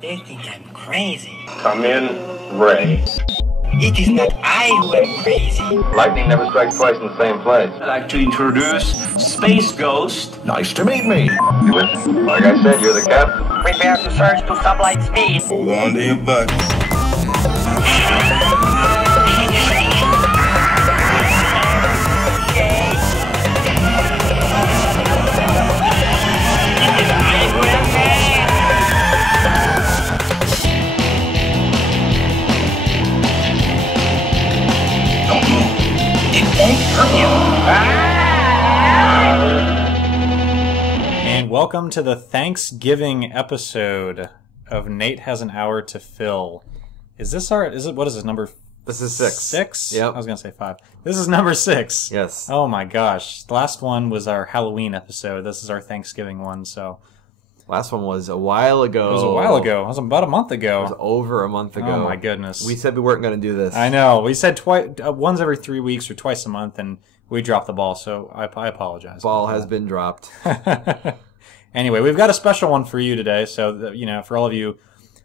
They think I'm crazy. Come in, Ray. It is not I who am crazy. Lightning never strikes twice in the same place. I'd like to introduce Space Ghost. Nice to meet me. Like I said, you're the captain. Prepare to surge to sublight speed. Hold on to your butts. And welcome to the Thanksgiving episode of Nate Has an Hour to Fill. What is this, number? This is 6. 6? Yep. I was going to say 5. This is number 6. Yes. Oh my gosh. The last one was our Halloween episode. This is our Thanksgiving one, so. Last one was a while ago. It was a while ago. It was about a month ago. It was over a month ago. Oh my goodness. We said we weren't going to do this. I know. We said once every 3 weeks or twice a month, and we dropped the ball, so I apologize. Ball has been dropped. Anyway, we've got a special one for you today. So, for all of you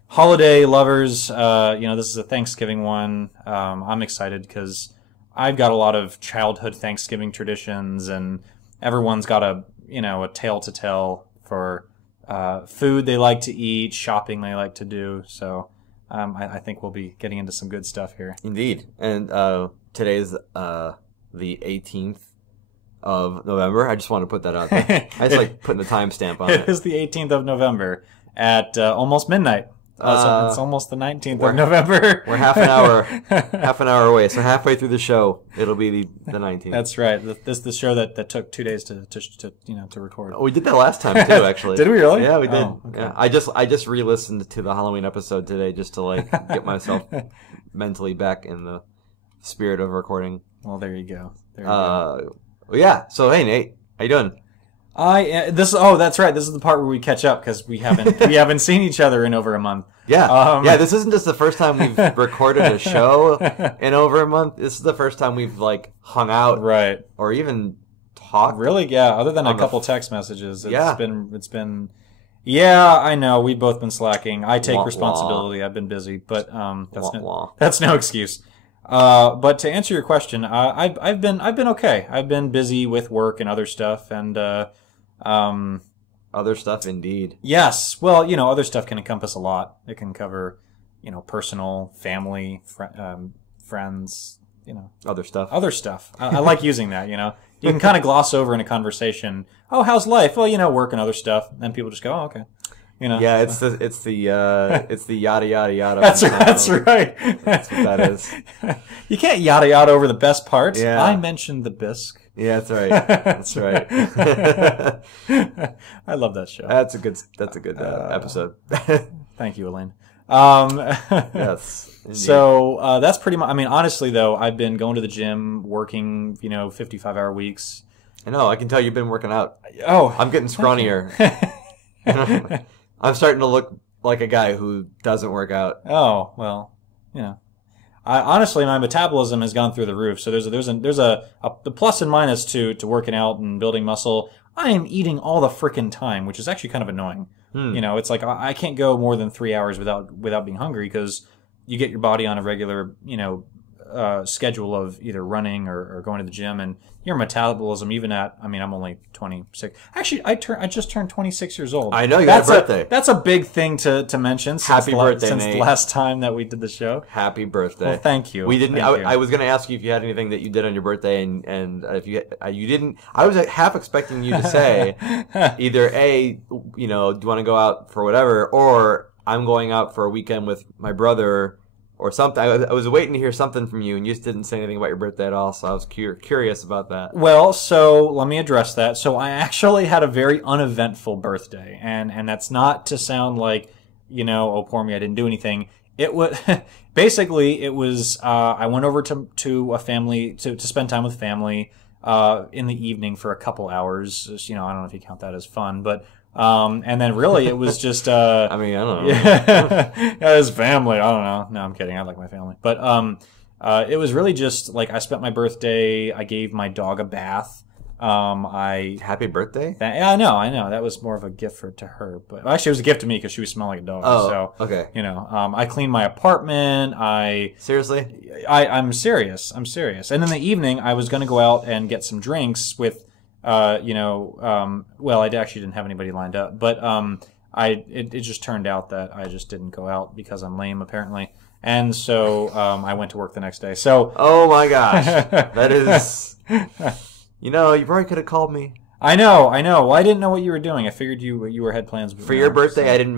holiday lovers, this is a Thanksgiving one. I'm excited because I've got a lot of childhood Thanksgiving traditions, and everyone's got a tale to tell for food they like to eat, shopping they like to do. So, I think we'll be getting into some good stuff here. Indeed. And today's the 18th of November. I just want to put that out there. I just like putting the timestamp on it. It is the 18th of November at almost midnight. So it's almost the 19th of November. We're half an hour away. So halfway through the show, it'll be the 19th. That's right. This is the show that took 2 days to record. Oh, we did that last time too, actually. Did we really? Yeah, we did. Oh, okay. Yeah. I just re-listened to the Halloween episode today just to get myself mentally back in the spirit of recording. Well, there you go. Go. Yeah. So hey, Nate, how you doing? That's right. This is the part where we catch up because we haven't seen each other in over a month. Yeah. This isn't just the first time we've recorded a show in over a month. This is the first time we've hung out, right? Or even talked. Really? Yeah. Other than a couple text messages, it's been. Yeah, I know. We've both been slacking. I take responsibility. I've been busy, but that's no excuse. But to answer your question, I've been okay. I've been busy with work and other stuff, and other stuff indeed. Yes. Well, other stuff can encompass a lot. It can cover, personal, family, friends, Other stuff. Other stuff. I like using that, You can kind of gloss over in a conversation. Oh, how's life? Well, work and other stuff. And people just go, oh, okay. Yeah, it's the yada yada yada. That's right. That's what that is. You can't yada yada over the best parts. Yeah. I mentioned the bisque. Yeah, that's right. That's right. I love that show. That's a good episode. Thank you, Elaine. Yes. Indeed. So that's pretty much. I mean, honestly, though, I've been going to the gym, working, 55-hour weeks. I know. I can tell you've been working out. Oh, I'm getting scrawnier. I'm starting to look like a guy who doesn't work out. Oh, well, honestly, my metabolism has gone through the roof. So there's a plus and minus to working out and building muscle. I am eating all the frickin' time, which is actually kind of annoying. It's like I can't go more than 3 hours without being hungry because you get your body on a regular, schedule of either running or going to the gym, and your metabolism, even I'm only 26. Actually, I just turned 26 years old. I know, you got a birthday. That's a big thing to mention since Happy birthday, since Nate. the last time that we did the show. Happy birthday. Well, thank you. We didn't. Thank you. I was going to ask you if you had anything that you did on your birthday, and if you didn't, I was half expecting you to say either A, do you want to go out for whatever, or I'm going out for a weekend with my brother, or something. I was waiting to hear something from you, and you just didn't say anything about your birthday at all, so I was curious about that. Well, so let me address that. So I actually had a very uneventful birthday, and that's not to sound like, oh, poor me, I didn't do anything. It was, basically, it was, I went over to a family, to spend time with family, in the evening for a couple hours. Just, I don't know if you count that as fun, but and then really it was just I don't know. Yeah, his family. I don't know. No, I'm kidding. I like my family. But it was really just I spent my birthday. I gave my dog a bath. Happy birthday. Yeah, I know. That was more of a gift to her, but actually, it was a gift to me because she was smelling like a dog. Oh, so okay. I cleaned my apartment. Seriously? I'm serious. And in the evening, I was going to go out and get some drinks with, well, I actually didn't have anybody lined up, but it just turned out that I just didn't go out because I'm lame apparently, and so I went to work the next day. So. Oh my gosh, that is. You probably could have called me. I know. Well, I didn't know what you were doing. I figured you had plans for your birthday. So. I didn't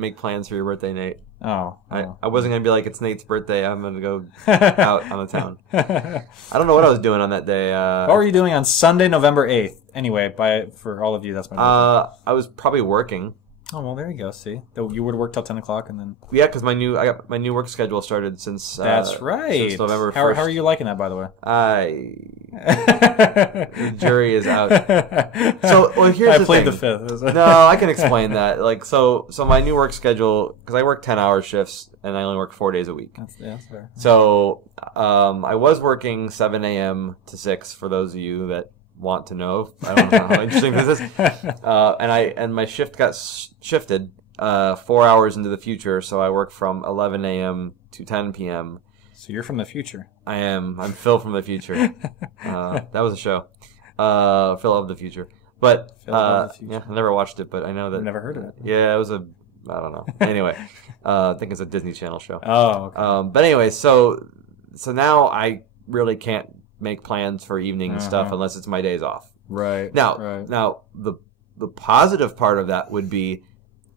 make plans for your birthday, Nate. Oh. I wasn't gonna be like, it's Nate's birthday, I'm gonna go out on the town. I don't know what I was doing on that day. What were you doing on Sunday, November 8th? Anyway, for all of you, that's my birthday. I was probably working. Oh, well, there you go. See, you would have worked till 10 o'clock, and then yeah, because I got my new work schedule started since. That's right. Since November 1st. How are you liking that, by the way? The jury is out. So, well, here's the thing. I played the fifth. No, I can explain that. Like, so my new work schedule, because I work 10-hour shifts and I only work 4 days a week. That's fair. So, I was working 7 a.m. to 6 for those of you that want to know. I don't know how interesting this is. And my shift got shifted 4 hours into the future, so I work from 11 a.m. to 10 p.m. So you're from the future. I am. I'm Phil from the future. That was a show. Phil of the Future. But Phil of the Future. Yeah, I never watched it, but I know that. I've never heard of it. Yeah, it was I don't know. Anyway, I think it's a Disney Channel show. Oh. Okay. But anyway, so now I really can't make plans for evening stuff unless it's my days off. Right. Now the positive part of that would be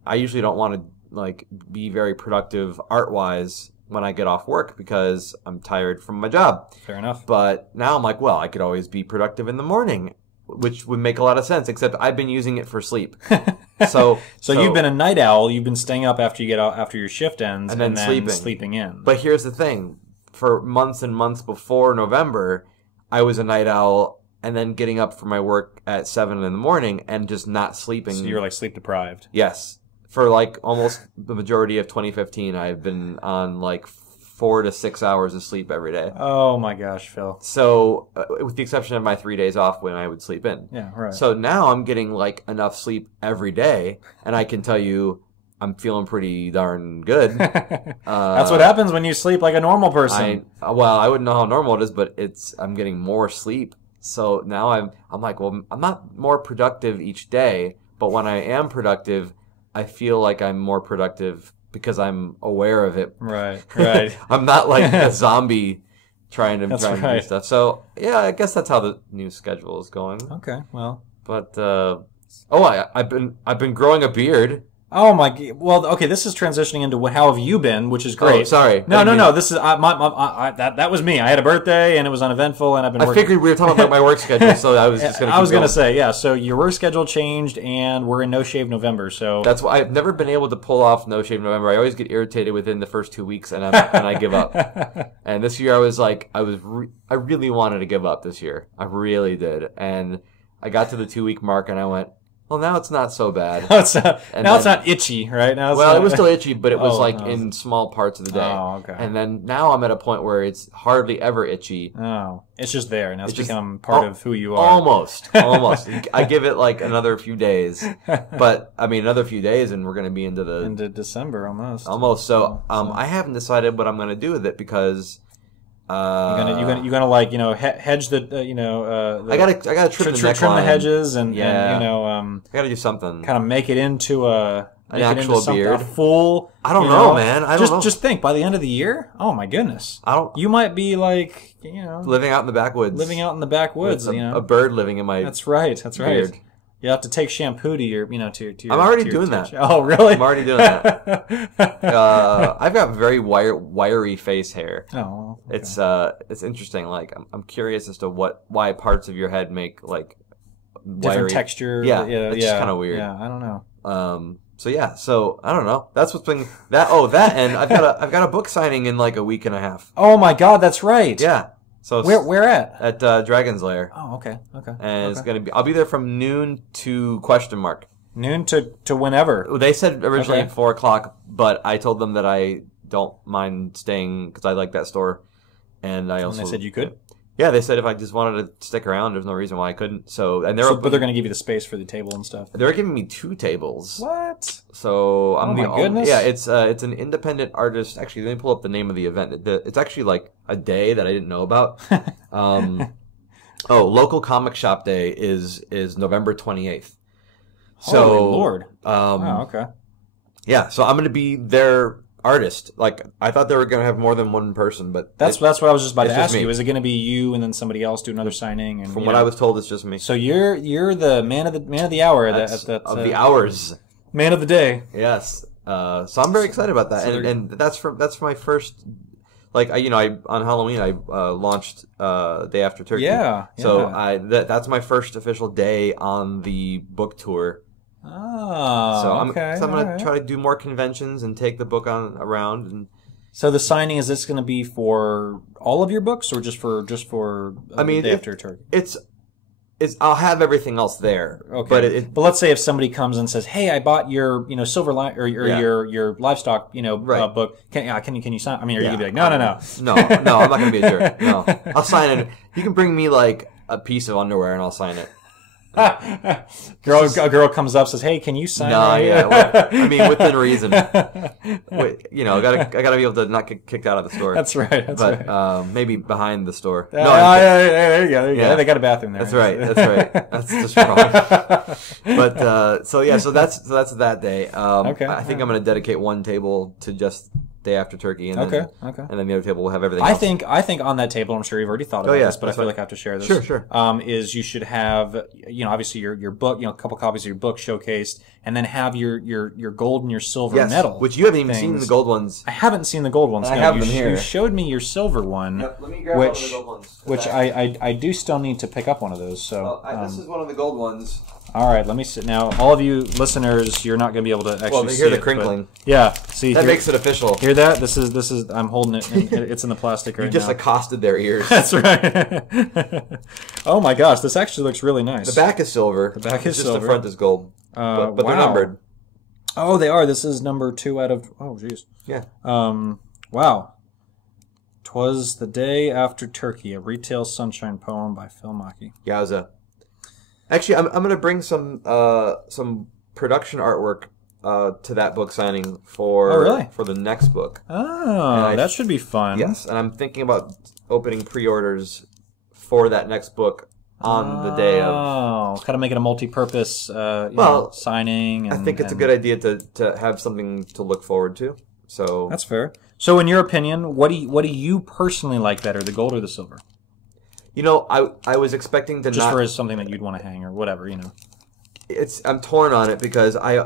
I usually don't want to be very productive art-wise when I get off work because I'm tired from my job. Fair enough. But now I'm like, well, I could always be productive in the morning, which would make a lot of sense, except I've been using it for sleep. So you've been a night owl. You've been staying up after your shift ends and then sleeping in. But here's the thing. For months and months before November, I was a night owl and then getting up for my work at 7 in the morning and just not sleeping. So you were sleep deprived. Yes. For almost the majority of 2015, I've been on 4 to 6 hours of sleep every day. Oh my gosh, Phil. So, with the exception of my 3 days off when I would sleep in. Yeah, right. So now I'm getting enough sleep every day, and I can tell you I'm feeling pretpretty darn good. That's what happens when you sleep like a normal person. I wouldn't know how normal it is, but I'm getting more sleep. So now I'm like, well, I'm not more productive each day, but when I am productive, I feel like I'm more productive because I'm aware of it. Right. I'm not like a zombie trying to do stuff. So yeah, I guess that's how the new schedule is going. Okay, well. But I've been growing a beard. Oh my! Well, okay. This is transitioning into how have you been, which is great. Oh, sorry. No. This is that was me. I had a birthday and it was uneventful, and I've been. I figured we were talking about my work schedule, so I was just going to. I was going to say, yeah. So your work schedule changed, and we're in No Shave November. So that's why I've never been able to pull off No Shave November. I always get irritated within the first 2 weeks, and I give up. And this year, I really wanted to give up this year. I really did, and I got to the 2-week mark, and I went. Well, now it's not so bad. It's not itchy, right? It was still itchy, but it was in small parts of the day. Oh, okay. And then now I'm at a point where it's hardly ever itchy. Oh, it's just there. Now it's become part of who you are. Almost. I give it another few days. But, another few days and we're going to be into December almost. Almost. So, I haven't decided what I'm going to do with it because... You're gonna hedge the I gotta trim the neckline. Trim the hedges and I gotta do something. Kind of make it into an actual beard. A full. I don't know, man. I don't know. Just think by the end of the year. Oh my goodness. You might be living out in the backwoods. Living out in the backwoods. A bird living in my. That's right. Beard. You have to take shampoo to your, to your. I'm already doing that. Oh, really? I'm already doing that. I've got very wiry face hair. Oh, okay. It's interesting. I'm curious as to why parts of your head make wiry. Different texture. Yeah, it's just kind of weird. Yeah, I don't know. So I don't know. That's what's been that and I've got a book signing in a week and a half. Oh my God, that's right. Yeah. So where at? At Dragon's Lair. Oh, okay. And it's gonna be. I'll be there from noon to question mark. Noon to whenever. They said originally 4 o'clock, but I told them that I don't mind staying because I like that store, and I also. And they said you could. Yeah, they said if I just wanted to stick around, there's no reason why I couldn't. So, and But they're going to give you the space for the table and stuff. they're giving me 2 tables. What? So I'm my goodness. Yeah, it's an independent artist. Actually, let me pull up the name of the event. It's actually like a day that I didn't know about. Local comic shop day is November 28th. So, Holy Lord. Oh, okay. Yeah, so I'm going to be their artist. Like, I thought they were going to have more than one person, but That's what I was just about to ask me. you. Is it going to be you and then somebody else do another signing? And From what I was told, it's just me. So you're the man of the hour. That's of the hours. Man of the day. Yes. So I'm very excited about that, and that's my first. Like I on Halloween I launched Day After Turkey. Yeah. So that's my first official day on the book tour. Oh. So I'm okay. I'm gonna try to do more conventions and take the book around. And so the signing, is this going to be for all of your books or just for Day After Turkey? It's I'll have everything else there. Okay. But let's say if somebody comes and says, "Hey, I bought your silver your livestock book. Can you sign?" I mean, are you gonna be like, no, I'm not gonna be a jerk. No, I'll sign it. You can bring me like a piece of underwear and I'll sign it. A girl comes up, says, "Hey, can you sign?" No, yeah. Well, I mean, within reason. I gotta be able to not get kicked out of the store. That's right. That's right. But maybe behind the store. There you go. Yeah. They got a bathroom there. That's right. That's just wrong. But so that's that day. Okay. I think I'm gonna dedicate one table to just Day After Turkey, and then and then the other table will have everything. I think on that table, I'm sure you've already thought about this, but I feel like I have to share this. Sure. Is you should have obviously your book, a couple copies of your book showcased, and then have your gold and your silver medal, which you haven't even seen the gold ones. I haven't seen the gold ones. I have them here. You showed me your silver one. Yep, let me grab one of the gold ones. Which I do still need to pick up one of those. So this is one of the gold ones. All right, let me sit now. All of you listeners, you're not going to be able to actually see hear the it, crinkling. Yeah, see that makes it official. Hear that? This is. I'm holding it. And it's in the plastic right now. You just accosted their ears. That's right. Oh my gosh, this actually looks really nice. The back is silver. The back is just silver. The front is gold. But they're numbered. Oh, they are. This is number 2 out of. Oh, jeez. Yeah. Wow. 'Twas the Day After Turkey, a retail sunshine poem by Phil Mackey. Yowza. Actually, I'm going to bring some production artwork to that book signing for the next book. Oh, that should be fun. Yes, and I'm thinking about opening pre-orders for that next book on the day of. Oh, kind of make it a multi-purpose signing. And, I think it's a good idea to have something to look forward to. So that's fair. So, in your opinion, what do you personally like better, the gold or the silver? I was expecting to just for as something that you'd want to hang or whatever, I'm torn on it because I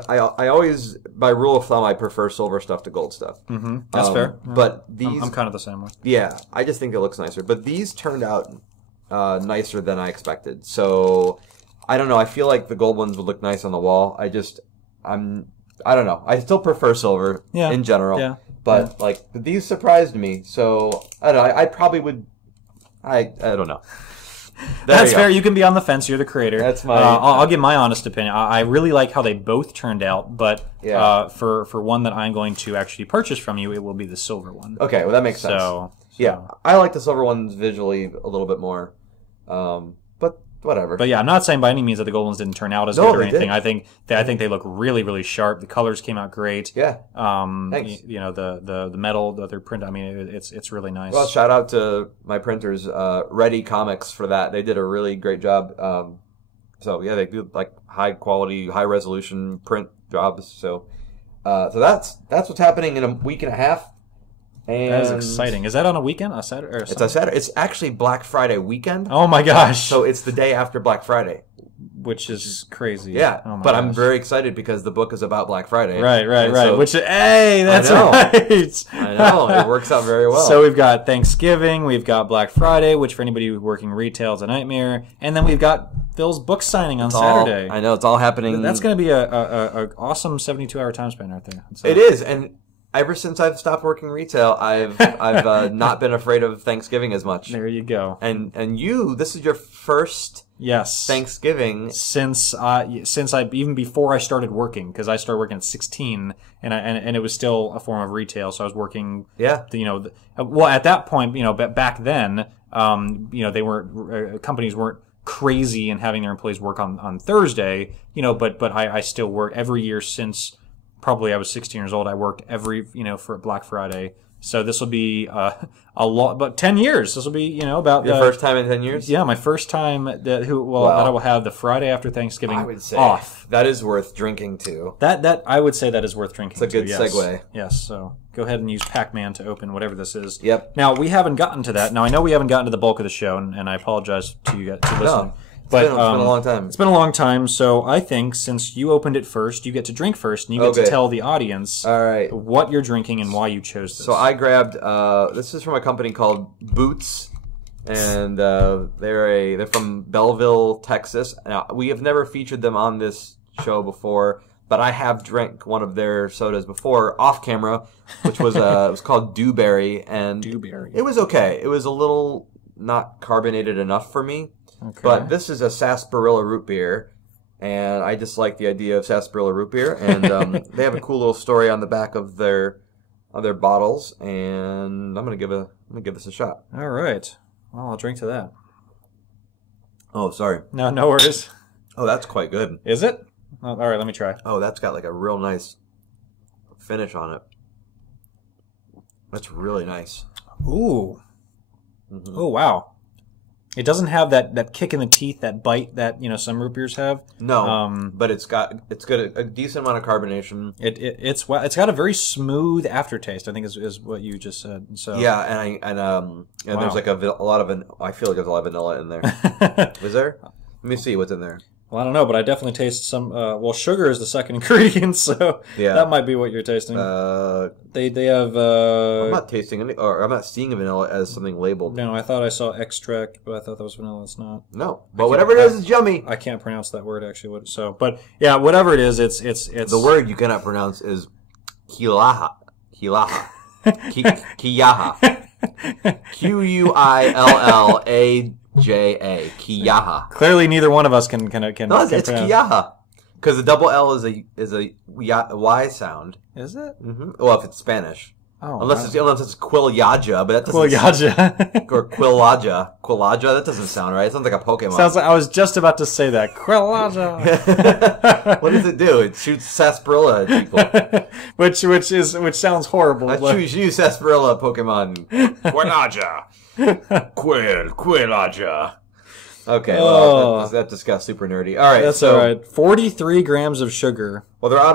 always, by rule of thumb, I prefer silver stuff to gold stuff. Mm-hmm. That's fair. But these, I'm kind of the same way. Yeah, I just think it looks nicer. But these turned out nicer than I expected. So I don't know. I feel like the gold ones would look nice on the wall. I don't know. I still prefer silver in general. Yeah. But these surprised me. So I don't know. I probably would. I don't know. That's fair. You can be on the fence. You're the creator. That's my. I'll give my honest opinion. I really like how they both turned out, but for one that I'm going to actually purchase from you, it will be the silver one. Okay, well that makes sense. So yeah, I like the silver ones visually a little bit more, but whatever. But yeah, I'm not saying by any means that the gold ones didn't turn out as good or anything. I think they look really, really sharp. The colors came out great. Yeah. Thanks. The metal that they're printed. I mean, it's really nice. Well, shout out to my printers, Ready Comics, for that. They did a really great job. So yeah, they do high quality, high resolution print jobs. So that's what's happening in a week and a half. And that is exciting. Is that on a weekend? A Saturday? Or it's a Saturday. It's actually Black Friday weekend. Oh my gosh! So it's the day after Black Friday, which is crazy. Yeah, oh but gosh. I'm very excited because the book is about Black Friday. Right. So, that's right. I know it works out very well. So we've got Thanksgiving, we've got Black Friday, which for anybody who's working retail is a nightmare, and then we've got Phil's book signing on Saturday. I know it's all happening. That's going to be a awesome 72-hour time span right there. So. It is, and. Ever since I've stopped working retail, I've not been afraid of Thanksgiving as much. There you go. And this is your first Thanksgiving since I even before I started working, because I started working at 16 and it was still a form of retail, so I was working. Yeah. Well, at that point, back then, they weren't companies weren't crazy in having their employees work on Thursday, but I still work every year since probably I was 16 years old. I worked every, for Black Friday. So this will be a lot, but 10 years. This will be, about your first time in 10 years. Yeah, my first time that I will have the Friday after Thanksgiving I would say off. That is worth drinking too. That I would say that is worth drinking. It's a good yes. segue. Yes. So go ahead and use Pac-Man to open whatever this is. Yep. Now we haven't gotten to that. Now I know we haven't gotten to the bulk of the show, and I apologize to you guys to listen. No. But it's been a long time. It's been a long time, so I think since you opened it first, you get to drink first, and you get to tell the audience what you're drinking and why you chose this. So I grabbed this is from a company called Boots, and they're from Belleville, Texas. Now, we have never featured them on this show before, but I have drank one of their sodas before off camera, which was it was called Dewberry, and Dewberry. It was okay. It was a little not carbonated enough for me. Okay. But this is a sarsaparilla root beer, and I just like the idea of sarsaparilla root beer. And they have a cool little story on the back of their bottles, and I'm gonna give this a shot. All right. Well, I'll drink to that. Oh, sorry. No worries. Oh, that's quite good. Is it? Oh, all right, let me try. Oh, that's got like a real nice finish on it. That's really nice. Ooh. Mm-hmm. Oh, wow. It doesn't have that kick in the teeth, that bite that some root beers have. No, but it's got a decent amount of carbonation. It's got a very smooth aftertaste. I think is what you just said. So yeah, and there's like a lot of I feel like there's a lot of vanilla in there. Is there? Let me see what's in there. Well, I don't know, but I definitely taste some. Sugar is the second ingredient, so that might be what you're tasting. They have. I'm not tasting any, or I'm not seeing vanilla as something labeled. No, I thought I saw extract, but I thought that was vanilla. It's not. No, but whatever it is, it's yummy. I can't pronounce that word actually. But yeah, whatever it is, it's the word you cannot pronounce is kilaha, kiyaha, Quillaja. Clearly, neither one of us can. No, it's Kiyaha, because the double L is a Y sound. Is it? Mm-hmm. Well, if it's Spanish, unless it's Quillyaja, but that doesn't Quillyaja or Quillaja. That doesn't sound right. It sounds like a Pokemon. Sounds like I was just about to say that Quillaja. What does it do? It shoots sarsaparilla at people, which sounds horrible. I choose sarsaparilla Pokemon. Quillaja. Quillaja. Okay, well, that just got super nerdy. All right, that's all right. 43 grams of sugar. Well, they're out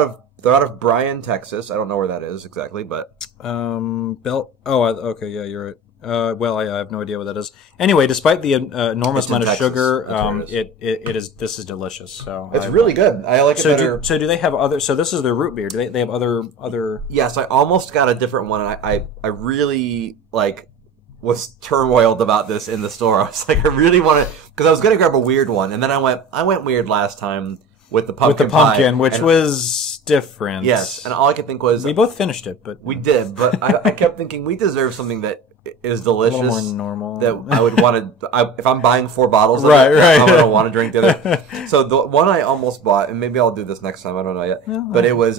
of Bryan, Texas. I don't know where that is exactly, but okay, yeah, you're right. I have no idea what that is. Anyway, despite the enormous amount of sugar, this is delicious. So it's really good. I like it better. So do they have other? So this is their root beer. Do they have other? Yes, I almost got a different one, and I really was turmoiled about this in the store. I was like, I really wanted, because I was going to grab a weird one, and then I went weird last time with the pumpkin pie, which was different. Yes, and all I could think was we both finished it, but we did. But I kept thinking we deserve something that is delicious, a little more normal. That I would want to. If I'm buying 4 bottles, right. I'm going to want to drink the other. So the one I almost bought, and maybe I'll do this next time. I don't know yet. Yeah, but it was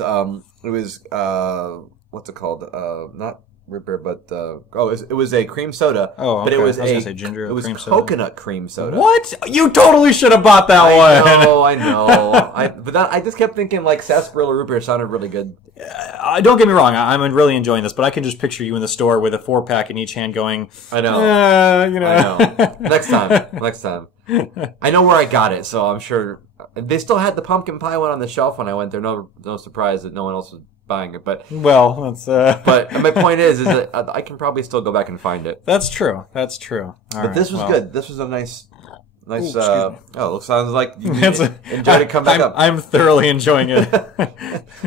what's it called? Not root beer, but it was a cream soda. Oh, okay. But it was ginger. It was cream coconut soda. Cream soda. What? You totally should have bought that one. I know. I just kept thinking sarsaparilla root beer sounded really good. Don't get me wrong. I'm really enjoying this, but I can just picture you in the store with a 4-pack in each hand, going. I know. I know. Next time. I know where I got it, so I'm sure they still had the pumpkin pie one on the shelf when I went there. No surprise that no one else was buying it, but that's but my point is that I can probably still go back and find it. That's true. But this was good. This was a nice. Sounds like you enjoyed it. Come back up. I'm thoroughly enjoying it.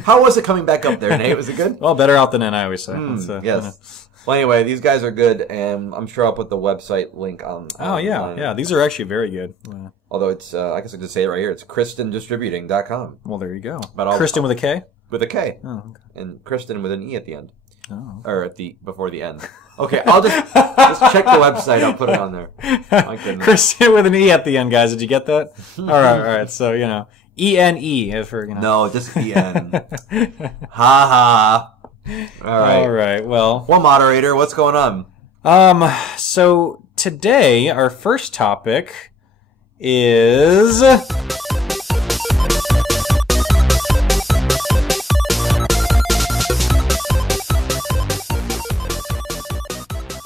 How was it coming back up there, Nate? Was it good? Well, better out than in, I always say. Yes. Well, anyway, these guys are good, and I'm sure I'll put the website link on. Oh yeah. These are actually very good. Yeah. Although it's, I guess I could say it right here. It's KristenDistributing.com. Well, there you go. But Kristen with a K. With a K. Oh, okay. And Kristen with an E at the end. Oh. Or before the end. Okay, I'll just check the website. I'll put it on there. My goodness. Kristen with an E at the end, guys. Did you get that? All right. So, E-N-E. No, just E-N. Ha ha. All right. Well, moderator, what's going on? So today, our first topic is...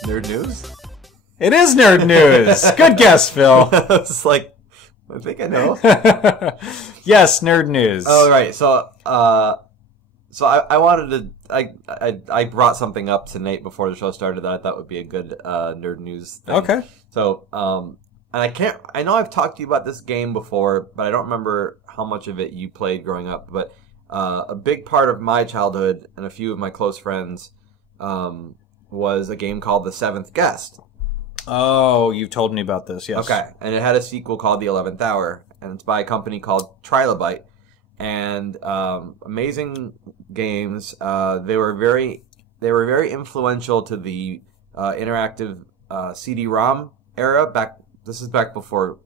Nerd news? It is nerd news. Good guess, Phil. It's like, I think I know. Yes, nerd news. Oh, right. So I wanted to, I brought something up to Nate before the show started that I thought would be a good nerd news thing. Okay. So, and I know I've talked to you about this game before, but I don't remember how much of it you played growing up. But a big part of my childhood and a few of my close friends was a game called The Seventh Guest. Oh, you've told me about this, yes. Okay, and it had a sequel called The 11th Hour, and it's by a company called Trilobite. And amazing games. They were very influential to the interactive CD-ROM era. This is back before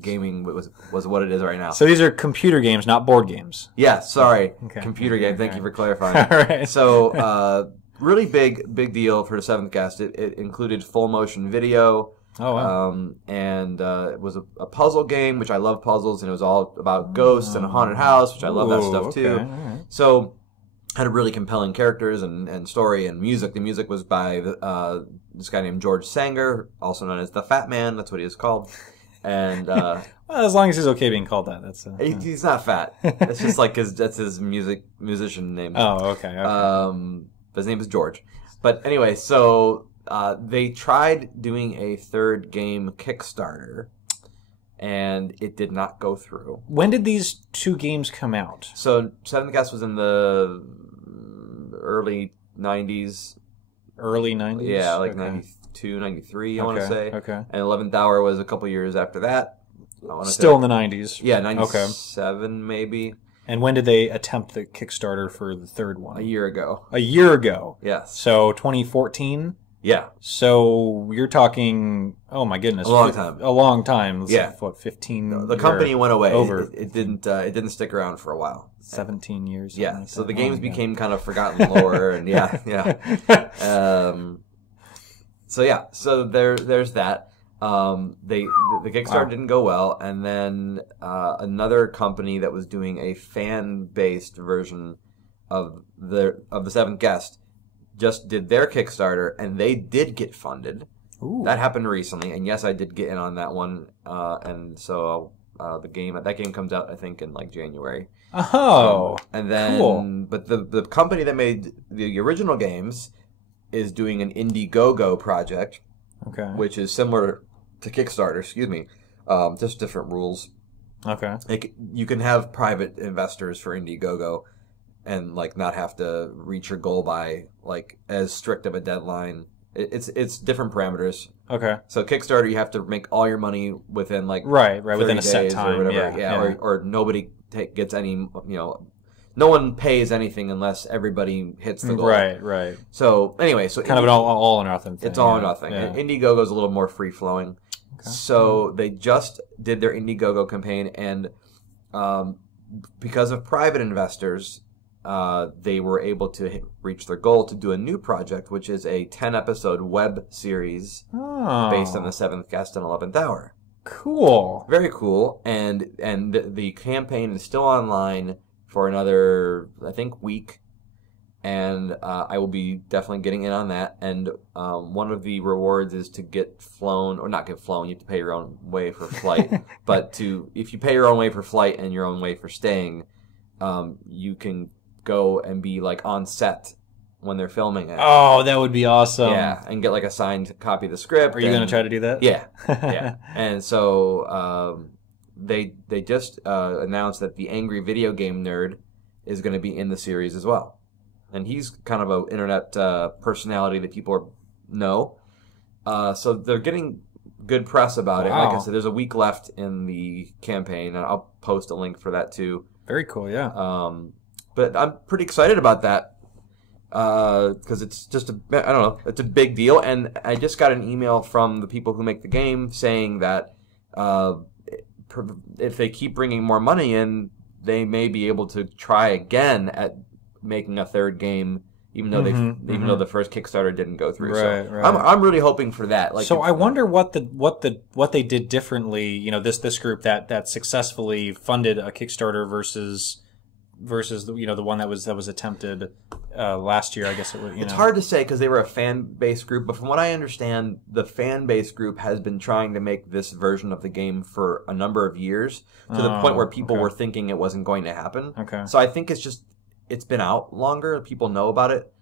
gaming was what it is right now. So these are computer games, not board games. Yeah, sorry, Okay. computer game. Thank Okay. you for clarifying. All right. So really big deal for The Seventh Guest. It included full motion video. Oh, wow. And it was a puzzle game, which I love puzzles, and it was all about ghosts and a haunted house, which I love that Ooh, stuff okay, too. all right. So had a really compelling characters and story and music. The music was by this guy named George Sanger, also known as the Fat Man. That's what he is called. And Well, as long as he's okay being called that, that's... he's not fat. It's just like that's his musician name. Oh, okay. But his name is George. But anyway, so they tried doing a third game Kickstarter, and it did not go through. When did these two games come out? So Seventh Guest was in the early 90s. Early 90s? Yeah, like Okay. 92, 93, I want to say. Okay. And 11th Hour was a couple years after that. I wanna Still say. in the 90s. Yeah, 97 maybe. And when did they attempt the Kickstarter for the third one? A year ago. A year ago. Yes. So 2014? Yeah. So you're talking, oh my goodness. A long time. A long time. It's Yeah. like, what, 15? The company went away. Over. It didn't stick around for a while. 17 years. Yeah. something like So that. the Oh games my God. became kind of forgotten lore, and yeah. So there's that. The Kickstarter Wow. didn't go well, and then another company that was doing a fan-based version of the Seventh Guest just did their Kickstarter, and they did get funded. Ooh. That happened recently, and yes, I did get in on that one. And so that game comes out, I think, in like January. Oh. And then, cool. But the company that made the original games is doing an Indiegogo project, Okay. which is similar to Kickstarter. Excuse me, just different rules. Okay. You can have private investors for Indiegogo, and like not have to reach your goal by like as strict of a deadline. It's different parameters. Okay. So Kickstarter, you have to make all your money within like Right. 30 Within a set days time. or whatever. Yeah. Or nobody gets any. No one pays anything unless everybody hits the goal. Right. So anyway, so Kind of an all or nothing thing. it's all or yeah. nothing. Yeah. And Indiegogo is a little more free flowing. Okay. So they just did their Indiegogo campaign, and because of private investors, they were able to reach their goal to do a new project, which is a 10-episode web series Oh. based on the Seventh Guest and 11th Hour. Cool. Very cool, and the campaign is still online for another, I think, week, and I will be definitely getting in on that. And one of the rewards is to get flown, or not get flown. You have to pay your own way for flight, but if you pay your own way for flight and your own way for staying, you can go and be like on set when they're filming it. Oh, that would be awesome. Yeah, and get like a signed copy of the script. Are you going to try to do that? Yeah, yeah. And so they just announced that the Angry Video Game Nerd is going to be in the series as well, and he's kind of an internet personality that people know. So they're getting good press about it. Like I Wow. said, there's a week left in the campaign, and I'll post a link for that too. Very cool, yeah. But I'm pretty excited about that because it's just I don't know, it's a big deal. And I just got an email from the people who make the game saying that if they keep bringing more money in, they may be able to try again at making a third game even though even though the first Kickstarter didn't go through. Right, so right. I'm really hoping for that. Like, so I wonder what they did differently. You know, this group that successfully funded a Kickstarter versus the one that was attempted last year. I guess it was. It's hard to say because they were a fan-based group, but from what I understand, the fan-based group has been trying to make this version of the game for a number of years to the point where people were thinking it wasn't going to happen. Okay. So I think it's been out longer. People know about it,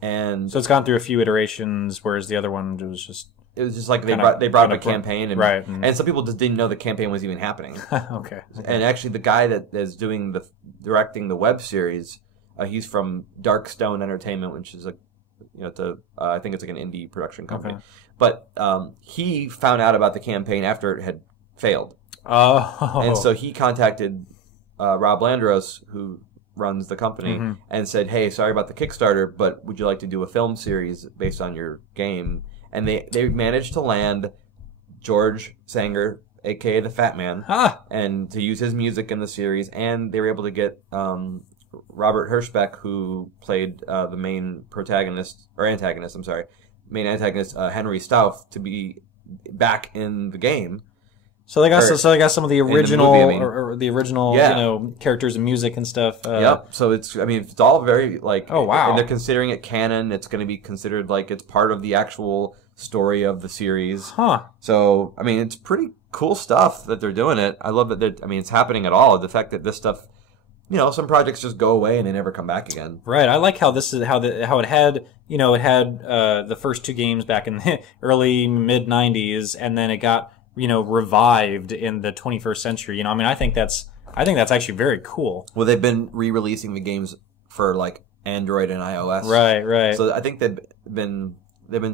and so it's gone through a few iterations, whereas the other one was just. It was just like they brought up a campaign, and, right. And some people just didn't know the campaign was even happening. Okay. And actually, the guy that is directing the web series, he's from Darkstone Entertainment, which is I think it's like an indie production company. Okay. But he found out about the campaign after it had failed. Oh. And so he contacted Rob Landros, who runs the company, and said, "Hey, sorry about the Kickstarter, but would you like to do a film series based on your game?" And they managed to land George Sanger, a.k.a. the Fat Man, and to use his music in the series. And they were able to get Robert Hirschbeck, who played the main antagonist, Henry Stauff, to be back in the game. So they got some of the original movie, or the original characters and music and stuff. Yep. So it's all very like. Oh wow. And they're considering it canon. It's going to be considered like it's part of the actual story of the series. Huh. So it's pretty cool stuff that they're doing it. I love that it's happening at all. The fact that this stuff, some projects just go away and they never come back again. Right. I like how this is how it had the first two games back in the early mid 90s, and then it got revived in the 21st century. I think that's actually very cool. Well, they've been re-releasing the games for like Android and iOS. Right. So I think they've been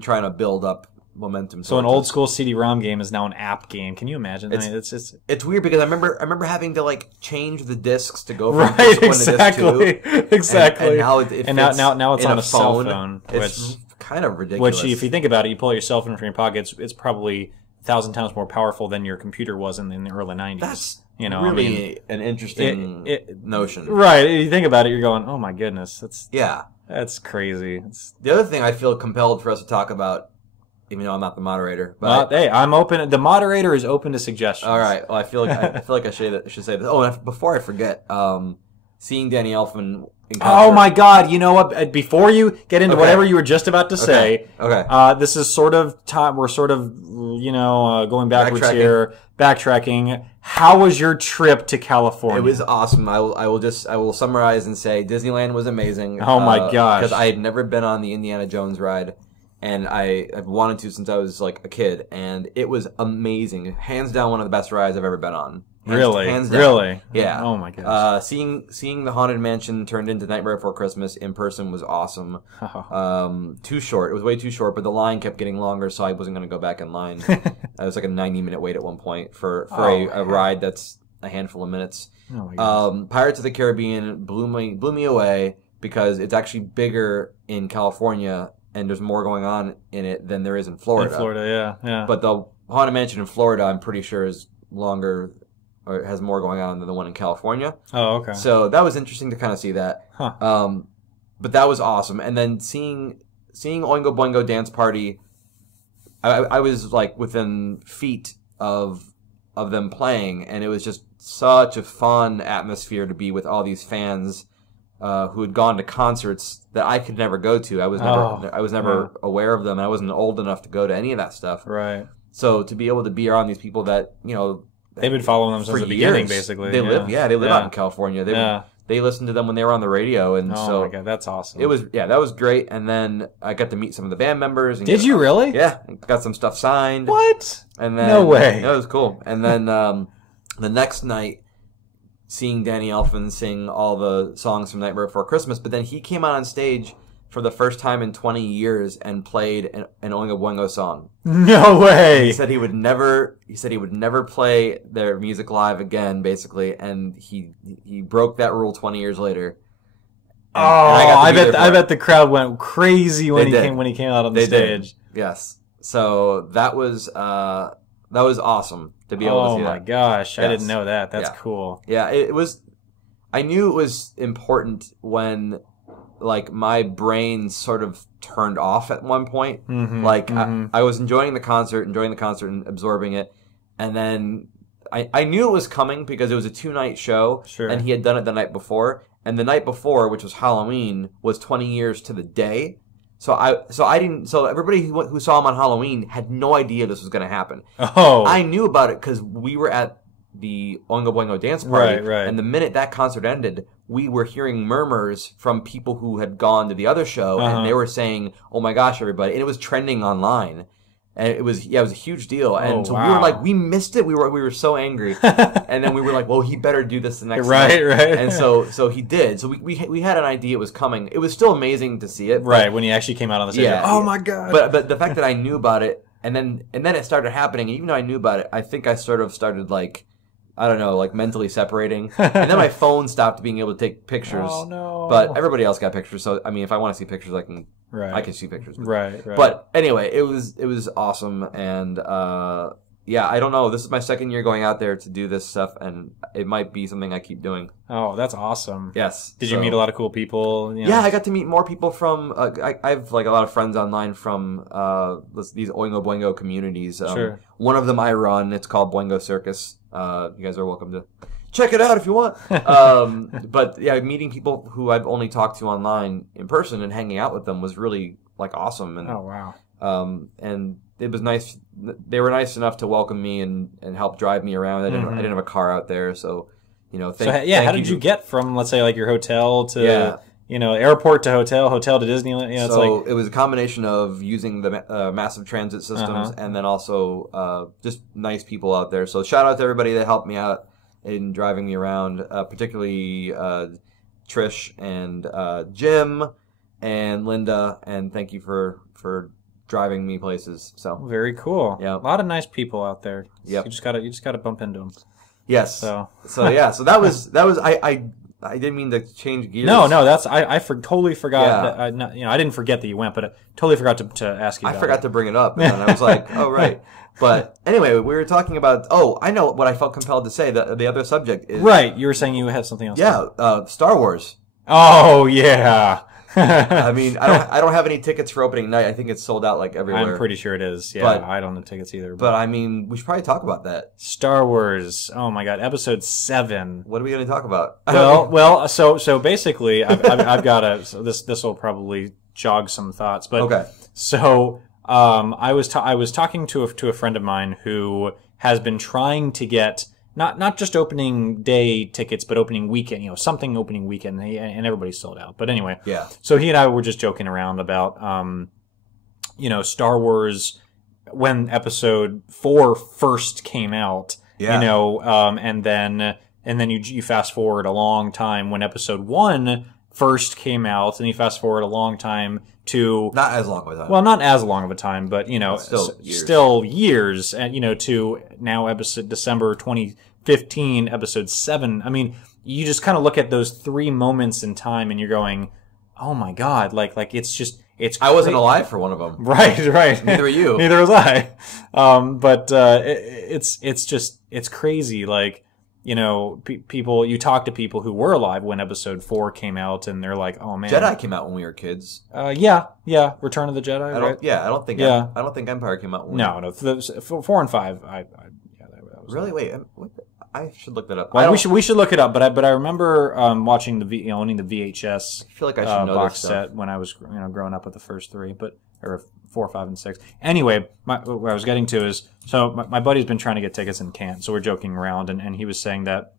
trying to build up momentum. So an old school CD-ROM game is now an app game. Can you imagine? It's weird because I remember having to like change the discs to go from right, disc 1 exactly, to disc 2. Exactly. And now it's on a cell phone. It's kind of ridiculous. Which, if you think about it, you pull your cell phone from your pocket, it's probably 1,000 times more powerful than your computer was in the early 90s. That's really an interesting notion. Right. If you think about it, you're going, oh my goodness. That's crazy. The other thing I feel compelled for us to talk about, even though I'm not the moderator. But hey, I'm open. The moderator is open to suggestions. All right. Well, I feel like I should say this. Oh, and before I forget, seeing Danny Elfman in concert. Oh my God! You know what? Before you get into whatever you were just about to say, this is sort of time. We're sort of going backwards here, backtracking. How was your trip to California? It was awesome. I will summarize and say Disneyland was amazing. Oh my gosh! Because I had never been on the Indiana Jones ride, and I've wanted to since I was like a kid, and it was amazing. Hands down, one of the best rides I've ever been on. Hands down. Really? Yeah. Oh my gosh. Seeing the Haunted Mansion turned into Nightmare Before Christmas in person was awesome. Too short. It was way too short, but the line kept getting longer, so I wasn't going to go back in line. It was like a 90-minute wait at one point for a ride that's a handful of minutes. Oh my gosh. Pirates of the Caribbean blew me away because it's actually bigger in California and there's more going on in it than there is in Florida. In Florida, yeah. But the Haunted Mansion in Florida, I'm pretty sure, is longer or has more going on than the one in California. Oh, okay. So that was interesting to kind of see that. Huh. But that was awesome. And then seeing Oingo Boingo Dance Party, I was like within feet of them playing, and it was just such a fun atmosphere to be with all these fans who had gone to concerts that I could never go to. I was never aware of them. And I wasn't old enough to go to any of that stuff. Right. So to be able to be around these people that they've been following them since the beginning, basically. They live out in California. They listened to them when they were on the radio, and oh my God, that's awesome. It was that was great. And then I got to meet some of the band members. And Did you really? Yeah, got some stuff signed. What? And then no way. It was cool. And then the next night, seeing Danny Elfman sing all the songs from Nightmare Before Christmas, but then he came out on stage for the first time in 20 years and played an Oingo Boingo song. No way. He said he would never play their music live again, basically, and he broke that rule 20 years later. And I bet the crowd went crazy when he came out on the stage. Yes. So that was awesome to be able to see that. Oh my gosh, yes. I didn't know that. That's cool. Yeah, it was. I knew it was important when like my brain sort of turned off at one point. I was enjoying the concert and absorbing it, and then I knew it was coming because it was a 2-night show, and he had done it the night before, and the night before, which was Halloween, was 20 years to the day. So everybody who saw him on Halloween had no idea this was going to happen. Oh, I knew about it because we were at the Oingo Boingo dance party, right. And the minute that concert ended, we were hearing murmurs from people who had gone to the other show, and they were saying, "Oh my gosh, everybody!" And it was trending online, and it was a huge deal. And so we were like, we missed it. We were so angry, and then we were like, well, he better do this the next night. Right. And so he did. So we had an idea it was coming. It was still amazing to see it, right? When he actually came out on the stage, oh my god! But the fact that I knew about it, and then it started happening, and even though I knew about it, I think I sort of started like, I don't know, like mentally separating. And then my phone stopped being able to take pictures. Oh, no. But everybody else got pictures. So, I mean, if I want to see pictures, I can see pictures. Right. But anyway, it was awesome. And, yeah, I don't know. This is my second year going out there to do this stuff, and it might be something I keep doing. Oh, that's awesome. Yes. Did you meet a lot of cool people? You know? Yeah, I got to meet more people from, I have like a lot of friends online from these Oingo Boingo communities. One of them I run. It's called Boingo Circus. You guys are welcome to check it out if you want. But yeah, meeting people who I've only talked to online in person and hanging out with them was really like awesome. And oh wow. And it was nice. They were nice enough to welcome me and help drive me around. I didn't have a car out there, so you know. How did you get from, let's say, like your hotel to airport to hotel to Disneyland? You know, so it was a combination of using the massive transit systems and then also just nice people out there. So shout out to everybody that helped me out in driving me around, particularly Trish and Jim and Linda, and thank you for driving me places. So very cool. Yeah, a lot of nice people out there. Yep. You just gotta bump into them. Yes. So yeah. So that was I didn't mean to change gears. No, that's I totally forgot. Yeah. That, I didn't forget that you went, but I totally forgot to ask you. I forgot to bring it up, and then I was like, oh right. But anyway, we were talking about. Oh, I know what I felt compelled to say. The other subject is right. You were saying you had something else. Yeah, Star Wars. Oh yeah. I mean, I don't have any tickets for opening night. I think it's sold out like everywhere. I'm pretty sure it is. Yeah, but I don't have tickets either. But I mean, we should probably talk about that. Star Wars. Oh my God, Episode 7. What are we going to talk about? Well. So basically, I've got a. So this will probably jog some thoughts. But okay. So I was talking to a friend of mine who has been trying to get. Not just opening day tickets, but opening weekend, something opening weekend, and everybody's sold out. But anyway, yeah. So he and I were just joking around about, Star Wars when Episode 4 first came out, and then you fast forward a long time when Episode 1 first came out, and you fast forward a long time to not as long of a time. Well, not as long of a time, but still years, and to now December 2015, Episode 7. I mean, you just kind of look at those 3 moments in time, and you're going, "Oh my God!" Like it's I wasn't alive for one of them. Right. Neither were you. Neither was I. But it's crazy. Like. People. You talk to people who were alive when Episode 4 came out, and they're like, "Oh man, Jedi came out when we were kids." Yeah, Return of the Jedi. I don't think Empire came out. No. 4 and 5. That was really. Wait, I should look that up. Well, we should look it up. But I remember watching owning the VHS. I feel like I should know box this set when I was growing up with the first 3, or 4, 5, and 6. Anyway, what I was getting to is, so my buddy's been trying to get tickets and can't, so we're joking around, and he was saying that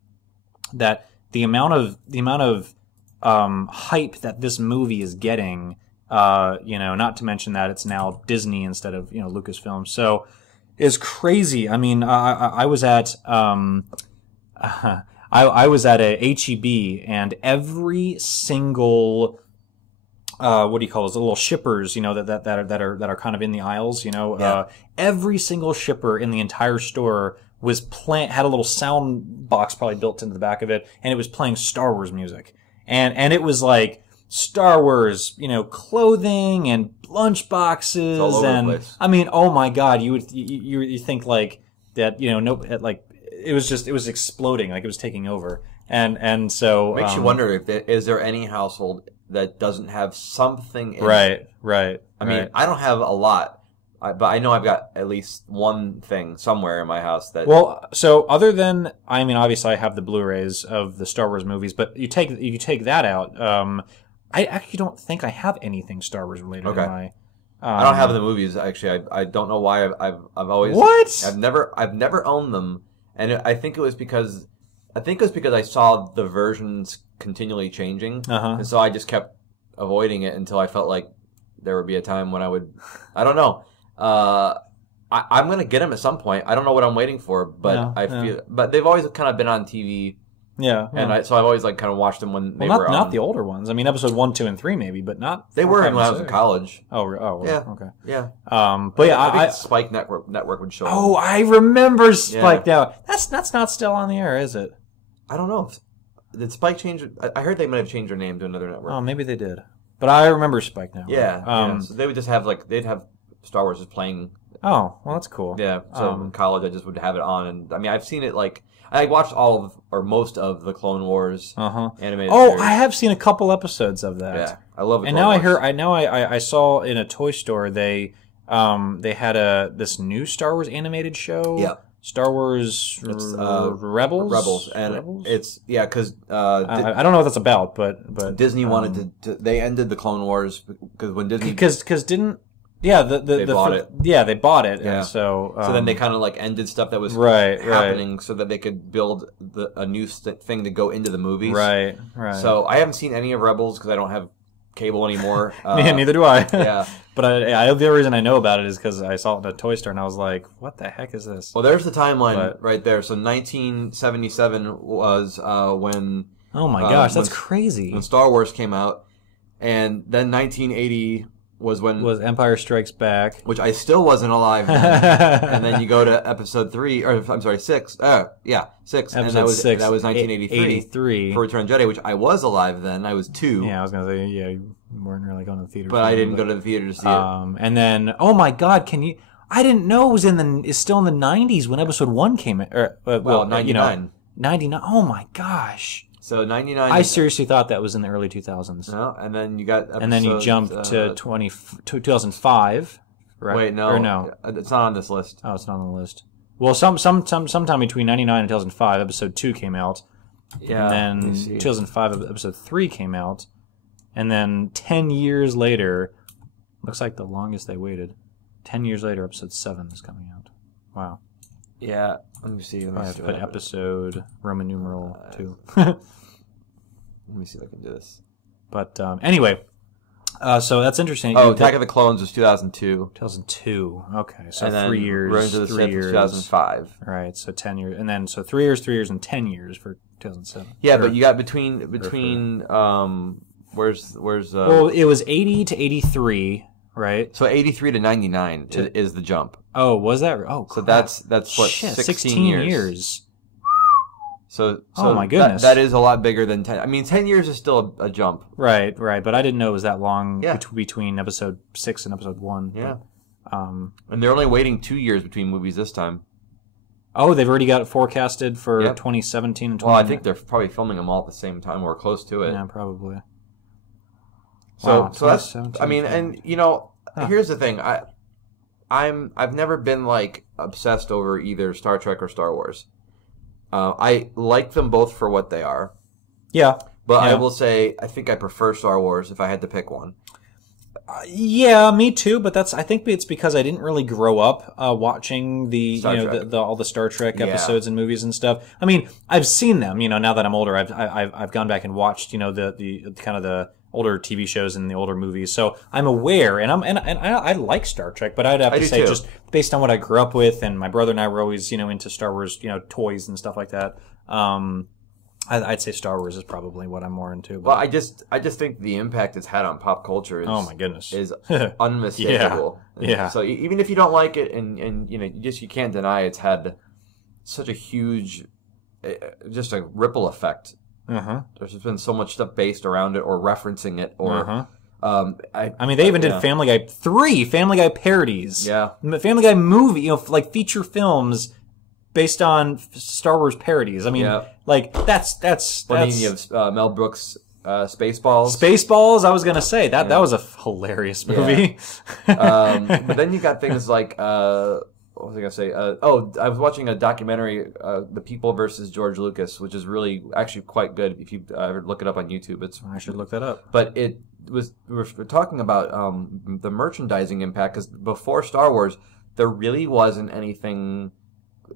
the amount of hype that this movie is getting, not to mention that it's now Disney instead of Lucasfilm, so is crazy. I mean, I was at I was at a HEB, and every single what do you call those, the little shippers, that are kind of in the aisles, every single shipper in the entire store had a little sound box probably built into the back of it, and it was playing Star Wars music. And it was like Star Wars, clothing and lunch boxes, all over and the place. I mean, oh my God, you think like that, like it was exploding, like it was taking over. And so makes you wonder is there any household that doesn't have something in it. Right. I mean, I don't have a lot, but I know I've got at least one thing somewhere in my house that. Well, so other than, I mean, obviously I have the Blu-rays of the Star Wars movies, but you take that out. I actually don't think I have anything Star Wars related in my. I don't have the movies actually. I don't know why I've always What? I've never owned them, and I think it was because I saw the versions continually changing, and so I just kept avoiding it until I felt like there would be a time when I would. I don't know. I'm gonna get them at some point. I don't know what I'm waiting for, but but they've always kind of been on TV. Yeah, and so I've always like kind of watched them when they were on. Not the older ones. I mean, episode 1, 2, and 3 maybe, but not. They were when I was in college. Oh, yeah, okay. Yeah. But yeah, I think Spike Network would show. Oh, them. I remember Spike now. That's not still on the air, is it? I don't know. Did Spike change? I heard they might have changed their name to another network. Oh, maybe they did. But I remember Spike now. Yeah. So they would just have they'd have Star Wars just playing. Oh, well, that's cool. Yeah. So in college, I just would have it on, and I mean, I've seen it I watched all of or most of the Clone Wars animated. Oh, series. I have seen a couple episodes of that. Yeah, I love it. And now I saw in a toy store they had this new Star Wars animated show. Yeah. Star Wars Rebels. And it's because I don't know what that's about, but Disney wanted to. They ended the Clone Wars because when Disney because didn't. Yeah, they bought it. Yeah, they bought it, yeah. And so then they kind of ended stuff that was happening, so that they could build a new thing to go into the movies. Right. So I haven't seen any of Rebels because I don't have cable anymore. Neither do I. Yeah, but the only reason I know about it is because I saw it in a toy store and I was like, "What the heck is this?" Well, there's the timeline right there. So 1977 was when. Oh my gosh, that's crazy. When Star Wars came out, and then 1980. Was Empire Strikes Back, which I still wasn't alive then. And then you go to episode 3, or I'm sorry, 6. 6, episode and that was 6, that was 1983 for Return of the Jedi, which I was alive then. I was 2. Yeah, I was gonna say you weren't really going to the theater, but I didn't go to the theater to see it. And then, oh my God, I didn't know it was still in the 90s when episode 1 came in. Well, 99. 99. Oh my gosh. So 99. I seriously thought that was in the early 2000s. No, and then you got. And then you jumped to 2005, right? Wait, no, or no, it's not on this list. Oh, it's not on the list. Well, sometime between 99 and 2005, episode 2 came out. Yeah. And then 2005, episode 3 came out, and then 10 years later, looks like the longest they waited. 10 years later, episode 7 is coming out. Wow. Yeah. Let me see. I have to put episode Roman numeral 2. Let me see if I can do this. But anyway, so that's interesting. Oh, Attack of the Clones was 2002. 2002. Okay, so and 3 years. Revenge of the Sith was 2005. Right, so 10 years, and then so 3 years, and 10 years for 2007. Yeah, but you got between where's well, it was 80 to 83. Right, so 83 to 99 is the jump. Oh, was that? Oh, so that's what 16 years. So oh my goodness, that is a lot bigger than 10. I mean, 10 years is still a jump. Right, but I didn't know it was that long between episode 6 and episode 1. Yeah, and they're only waiting 2 years between movies this time. Oh, they've already got it forecasted for 2017 and 2019. Well, I think they're probably filming them all at the same time or close to it. Yeah, probably. So that's, I mean, and here's the thing. I've never been obsessed over either Star Trek or Star Wars. I like them both for what they are. Yeah. But I will say I think I prefer Star Wars if I had to pick one. Yeah, me too. But I think it's because I didn't really grow up watching all the Star Trek episodes and movies and stuff. I mean, I've seen them. Now that I'm older, I've gone back and watched the kind of the older TV shows and the older movies, so I'm aware, and I like Star Trek, but I'd have to say just based on what I grew up with, and my brother and I were always into Star Wars, toys and stuff like that. I'd say Star Wars is probably what I'm more into. But. Well, I just think the impact it's had on pop culture is, oh my goodness, is unmistakable. Yeah. So even if you don't like it, and you can't deny it's had such a huge, just a ripple effect. There's just been so much stuff based around it or referencing it or I mean they even did Family Guy 3 Family Guy parodies. Yeah. Family Guy movie, feature films based on Star Wars parodies. I mean that's you have Mel Brooks Spaceballs. Spaceballs. I was gonna say that was a hilarious movie. But then you got things like what was I gonna say? I was watching a documentary, "The People versus George Lucas," which is really actually quite good. If you look it up on YouTube, I should look that up. But we're talking about the merchandising impact, because before Star Wars, there really wasn't anything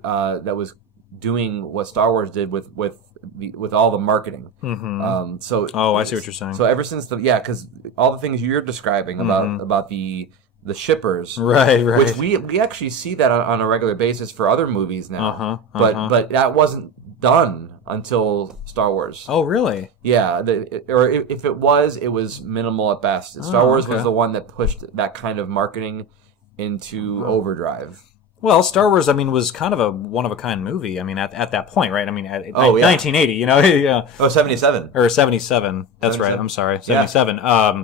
that was doing what Star Wars did with all the marketing. Mm-hmm. I see what you're saying. So ever since because all the things you're describing about the shippers, right, which we actually see that on a regular basis for other movies now, but that wasn't done until Star Wars. Oh, really? Yeah, or if it was minimal at best. Star Wars was the one that pushed that kind of marketing into overdrive. Well, Star Wars, I mean, was kind of a one-of-a-kind movie. I mean, at that point, right? I mean, 1980, you know? Yeah. Oh, 77. Or 77. That's 77. Right. I'm sorry. 77. Yeah.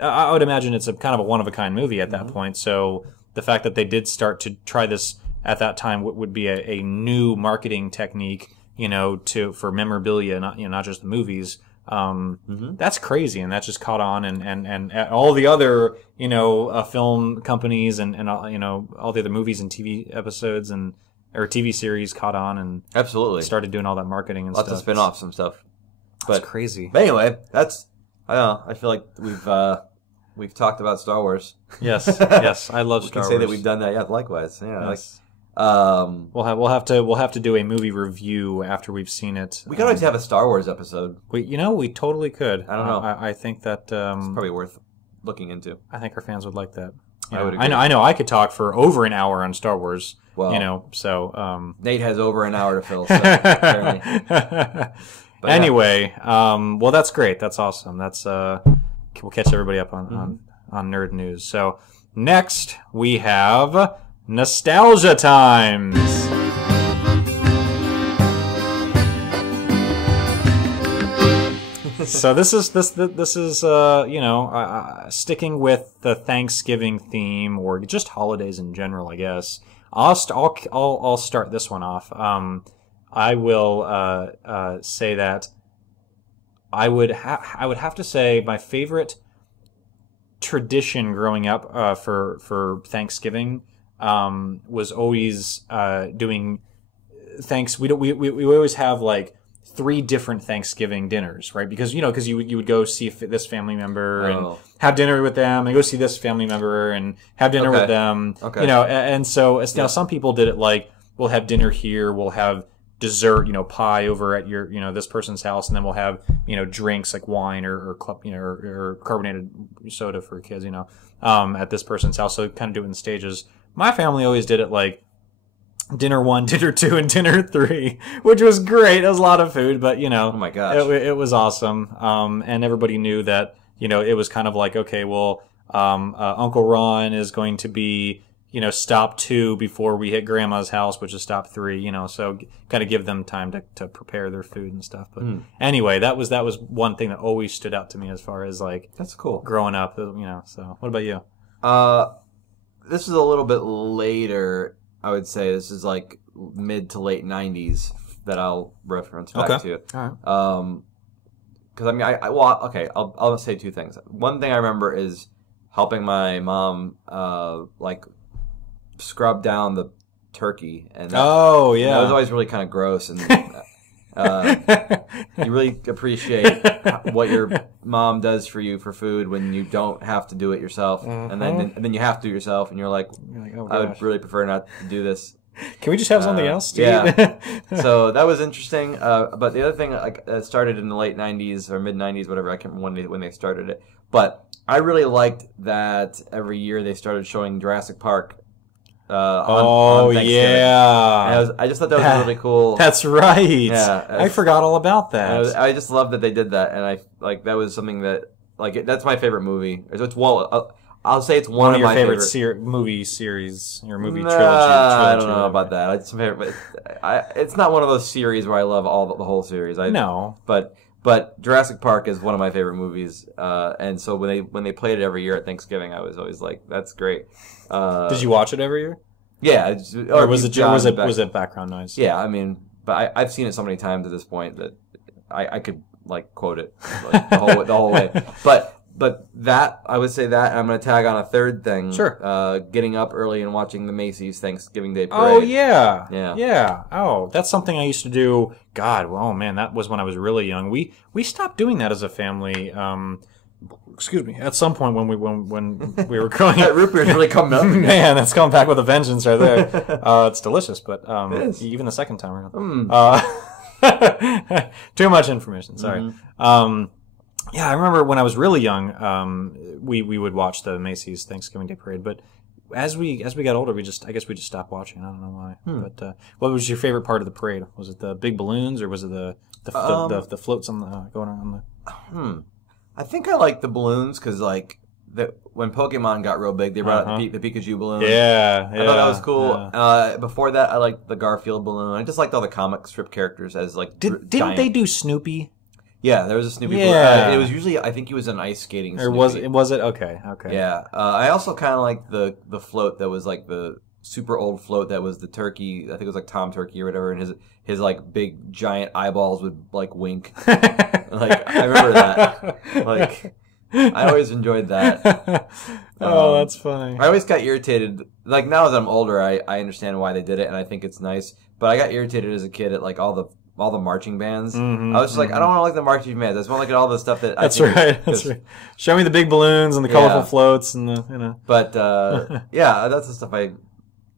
I would imagine it's a kind of a one-of-a-kind movie at that point. So the fact that they did start to try this at that time would be a new marketing technique, you know, for memorabilia, not just the movies. That's crazy, and that just caught on, and all the other, you know, film companies and you know, all the other movies and TV episodes or TV series caught on and absolutely started doing all that marketing and lots stuff. of spin-offs and stuff. That's crazy. But anyway, I don't know. I feel like we've talked about Star Wars. Yes, yes, I love Star Wars. We can say that we've done that. Yeah, likewise. Yeah, yes. We'll have to do a movie review after we've seen it. We could always have a Star Wars episode. We totally could. I don't know. I think that it's probably worth looking into. I think our fans would like that. I would agree. I know. I could talk for over an hour on Star Wars. Well, you know, so Nate has over an hour to fill. So apparently. But anyway, well, that's great. That's awesome. That's we'll catch everybody up on nerd news. So next we have Nostalgia Times. So this is you know, sticking with the Thanksgiving theme or just holidays in general, I guess. I'll start this one off. I will say that I would have to say my favorite tradition growing up for Thanksgiving was always doing thanks. We always have like 3 different Thanksgiving dinners, right? Because you would go see this family member and have dinner with them, and go see this family member and have dinner with them. Okay. You know, and so now some people did it like, we'll have dinner here, we'll have dessert, you know, pie over at your, you know, this person's house, and then we'll have, you know, drinks like wine or you know, or carbonated soda for kids, you know, at this person's house. So kind of do it in stages. My family always did it like dinner 1, dinner 2, and dinner 3, which was great. It was a lot of food, but you know, oh my gosh, it was awesome. And everybody knew that, you know, it was kind of like, okay, well, Uncle Ron is going to be, you know, stop 2 before we hit Grandma's house, which is stop 3, you know, so kind of give them time to prepare their food and stuff. But anyway, that was one thing that always stood out to me as far as like, that's cool, growing up, you know. So what about you? This is a little bit later, I would say. This is like mid to late 90s that I'll reference back to. All right. Because I mean, I'll say 2 things. One thing I remember is helping my mom like scrub down the turkey, and that was always really kind of gross, and you really appreciate what your mom does for you for food when you don't have to do it yourself, and then you have to do it yourself, and you're like oh, I would really prefer not to do this. Can we just have something else to eat? So that was interesting. But the other thing, like, started in the late 90s or mid 90s, whatever. I can't remember when they started it. But I really liked that every year they started showing Jurassic Park. On Thanksgiving. Yeah. And I just thought that was really cool. That's right. Yeah, I forgot all about that. I just love that they did that, and I like that was something that that's my favorite movie. I'll say it's one of your my favorite movie series or movie trilogy. I don't know about that. It's favorite, but it's not one of those series where I love the whole series. No, but Jurassic Park is one of my favorite movies, and so when they played it every year at Thanksgiving, I was always like, "That's great." Did you watch it every year? Yeah, or was it background noise? Yeah, I mean, but I've seen it so many times at this point that I could like quote it like, the whole way. But that I would say that, and I'm going to tag on a third thing. Sure. Getting up early and watching the Macy's Thanksgiving Day Parade. Oh yeah. Yeah. Oh, that's something I used to do. God, well, man, that was when I was really young. We stopped doing that as a family. Excuse me. At some point when we were growing up, That root beer's really coming up. man, that's coming back with a vengeance right there. It's delicious, but even the second time around. Too much information. Sorry. Yeah, I remember when I was really young, we would watch the Macy's Thanksgiving Day Parade, but as we got older, I guess we just stopped watching. I don't know why. But what was your favorite part of the parade? Was it the big balloons, or was it the floats on the going on the? I think I like the balloons because like when Pokemon got real big, they brought out the Pikachu balloon. Yeah, I thought that was cool. Yeah. Before that, I liked the Garfield balloon. I just liked all the comic strip characters as like Didn't giant. they do Snoopy? Yeah, there was a Snoopy. Yeah. It was usually, I think he was an ice skating Snoopy. Or was it? Okay. Yeah. I also kind of like the float that was like the super old float that was the turkey. I think it was like Tom Turkey or whatever, and his like big giant eyeballs would like wink. Like I remember that. Like I always enjoyed that. Oh, that's funny. I always got irritated. Like now as I'm older, I understand why they did it, and I think it's nice. But I got irritated as a kid at like all the marching bands. I was just like, I don't want to like the marching bands. I just want to look at all the stuff that. That's right. That's right. Show me the big balloons and the colorful floats and the But yeah, that's the stuff I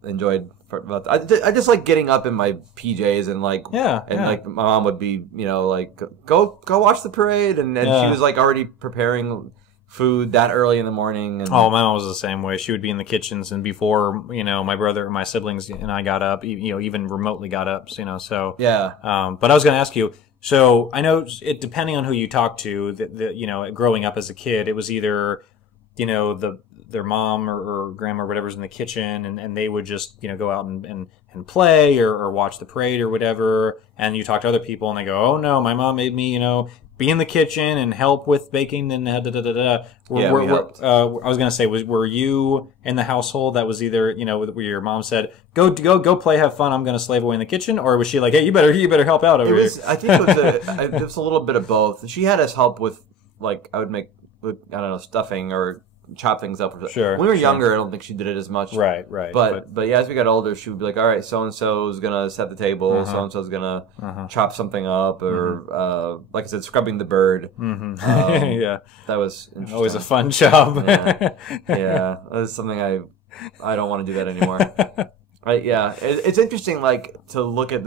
enjoyed. I just like getting up in my PJs and like like my mom would be like go watch the parade and she was like already preparing food that early in the morning. And my mom was the same way. She would be in the kitchens, and before my brother, my siblings, and I got up, even remotely got up. So yeah. But I was going to ask you. So I know it depending on who you talk to. Growing up as a kid, it was either their mom or grandma or whatever's in the kitchen, and they would just go out and play or watch the parade or whatever. And you talk to other people, and they go, "Oh no, my mom made me be in the kitchen and help with baking and da da da da." We helped. I was gonna say, were you in the household that was either where your mom said, "Go play, have fun. I'm gonna slave away in the kitchen," or was she like, "Hey, you better help out over here"? I think it was a little bit of both. She had us help with like I would make stuffing or chop things up. Sure. When we were younger, I don't think she did it as much. Right. But yeah, as we got older, she would be like, "All right, so and so is gonna set the table. So and so is gonna chop something up, or like I said, scrubbing the bird." Yeah, that was interesting. Always a fun job. Yeah, that's something I don't want to do that anymore. It's interesting, like to look at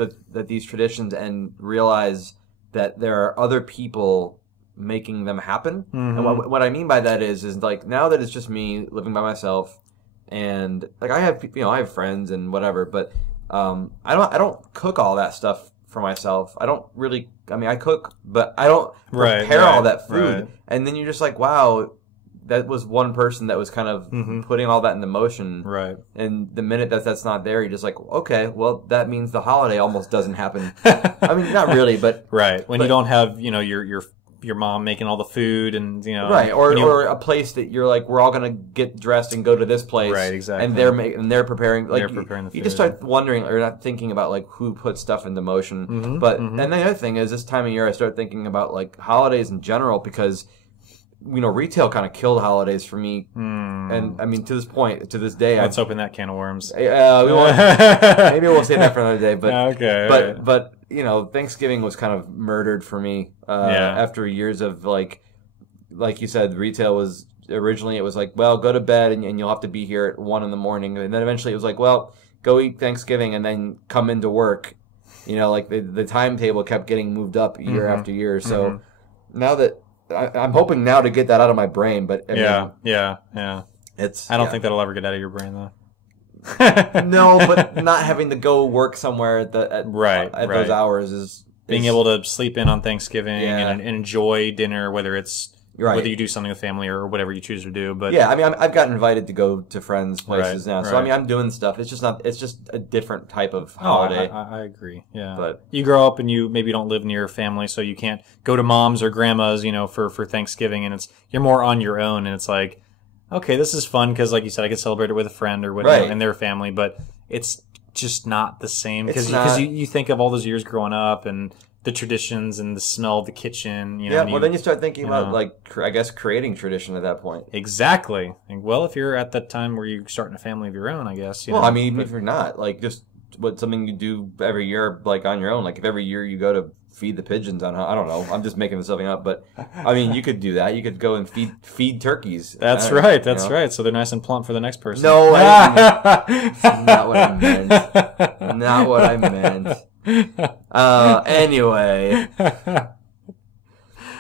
these traditions and realize that there are other people making them happen. And what I mean by that is like now that it's just me living by myself, and like I have friends and whatever, but I don't cook all that stuff for myself. I don't really. I mean, I cook, but I don't prepare all that food. Right. And then you're just like, wow, that was one person that was kind of putting all that into motion. Right. And the minute that's not there, you're just like, okay, well, that means the holiday almost doesn't happen. I mean, not really, but when you don't have your mom making all the food and right, or a place that you're like, we're all gonna get dressed and go to this place, right? Exactly. And they're preparing, like the food. You just start wondering or not thinking about like who puts stuff into motion. And the other thing is this time of year I start thinking about like holidays in general, because retail kind of killed holidays for me. And I mean, to this day, let's open that can of worms. We won't, maybe we'll save that for another day. But okay, but Thanksgiving was kind of murdered for me after years of like you said, retail was originally it was like, well, go to bed and you'll have to be here at 1 a.m, and then eventually it was like, well, go eat Thanksgiving and then come into work. Like the timetable kept getting moved up year after year. So now that I'm hoping now to get that out of my brain, but I mean, I don't think that'll ever get out of your brain though. No, but not having to go work somewhere at those hours is being able to sleep in on Thanksgiving and enjoy dinner, whether it's whether you do something with family or whatever you choose to do. But I mean, I've gotten invited to go to friends' places now, so I mean, I'm doing stuff. It's just a different type of holiday. I agree. Yeah, but you grow up and you maybe don't live near family, so you can't go to mom's or grandma's, for Thanksgiving, and you're more on your own, and it's like, okay, this is fun because, like you said, I could celebrate it with a friend or whatever and their family, but it's just not the same because you think of all those years growing up and the traditions and the smell of the kitchen. You know, Yeah, and well, then you start thinking about, know. like, I guess, creating tradition at that point. Exactly. And, well, if you're at that time where you're starting a family of your own, I guess. You Well, know, I mean, even if you're not, like, just something you do every year, like, on your own. Like, if every year you go to feed the pigeons on, I don't know, I'm just making something up, but, I mean, you could do that. You could go and feed turkeys. That's right. That's right. So they're nice and plump for the next person. No, that's not what I meant. Not what I meant. Anyway.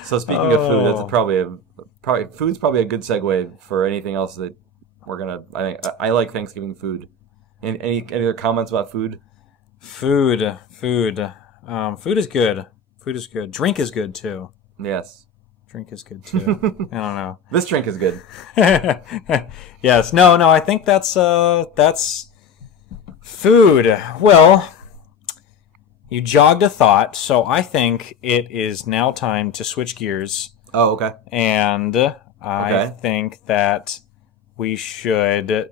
So speaking of food, that's probably food's probably a good segue for anything else that we're gonna. I like Thanksgiving food. Any other comments about food? Food. Food is good. Food is good. Drink is good too. Yes. Drink is good too. I don't know. This drink is good. Yes. No. I think that's food. Well, you jogged a thought, so I think it is now time to switch gears. Oh, okay. And I think that we should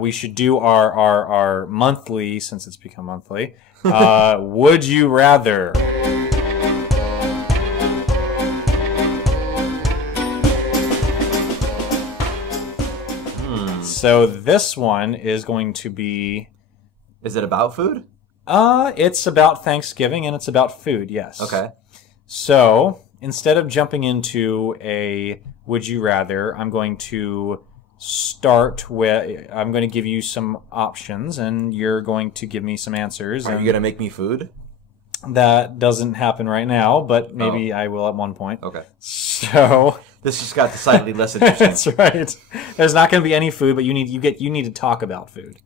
we should do our monthly, since it's become monthly, Would You Rather. So this one is going to be... Is it about food? It's about Thanksgiving and it's about food, yes. Okay. So instead of jumping into a Would You Rather, I'm going to start with, I'm going to give you some options and you're going to give me some answers. Are you going to make me food? That doesn't happen right now, but maybe I will at one point. Okay. So this just got decidedly less interesting. that's right. There's not going to be any food, but you need to talk about food.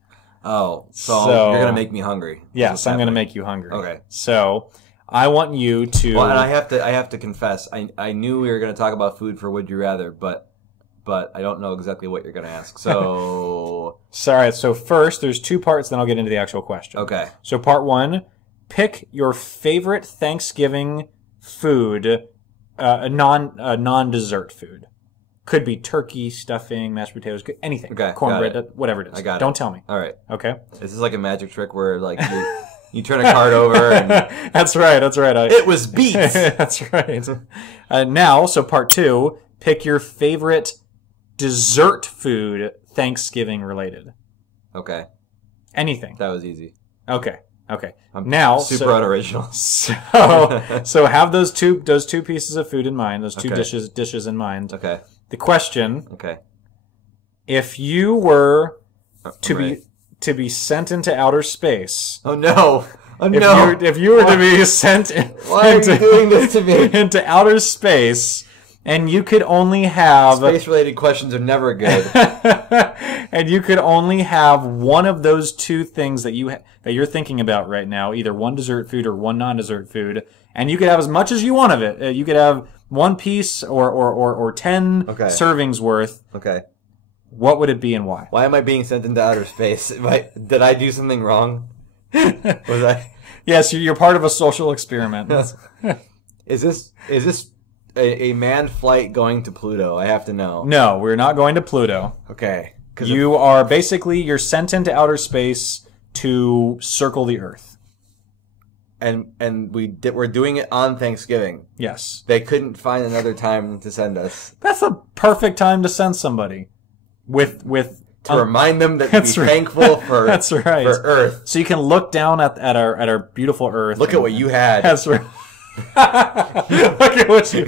Oh, so you're going to make me hungry. Yes, I'm going to make you hungry. Okay. So I want you to... Well, and I have to confess, I knew we were going to talk about food for Would You Rather, but I don't know exactly what you're going to ask. So... Sorry, so first there's two parts, then I'll get into the actual question. Okay. So part one, pick your favorite Thanksgiving food, a non-dessert food. Could be turkey, stuffing, mashed potatoes, anything. Okay, cornbread, whatever it is. I got it. Don't tell me. All right. Okay. Is this like a magic trick where like you turn a card over and... That's right. It was beets! That's right. Now, so part two, pick your favorite dessert food, Thanksgiving related. Okay. Anything. That was easy. Okay. I'm now, super unoriginal. So have those two pieces of food in mind, those two dishes in mind. Okay. The question: Okay. If you were to be sent into outer space, oh no! Oh no! If you were to be sent, why are you doing this to me? Into outer space, and you could only have space-related questions are never good. And you could only have one of those two things that you're thinking about right now, either one dessert food or one non-dessert food, and you could have as much as you want of it. You could have one piece or 10 servings worth. Okay. What would it be and why? Why am I being sent into outer space? Did I do something wrong? Was I? Yes, you're part of a social experiment. Is this a manned flight going to Pluto? I have to know. No, we're not going to Pluto. Okay. You're sent into outer space to circle the Earth. And we're doing it on Thanksgiving. Yes. They couldn't find another time to send us. That's a perfect time to send somebody. To remind them that to be thankful for that's right. for Earth. So you can look down at our beautiful Earth. Look at what you had. That's right. Look at what you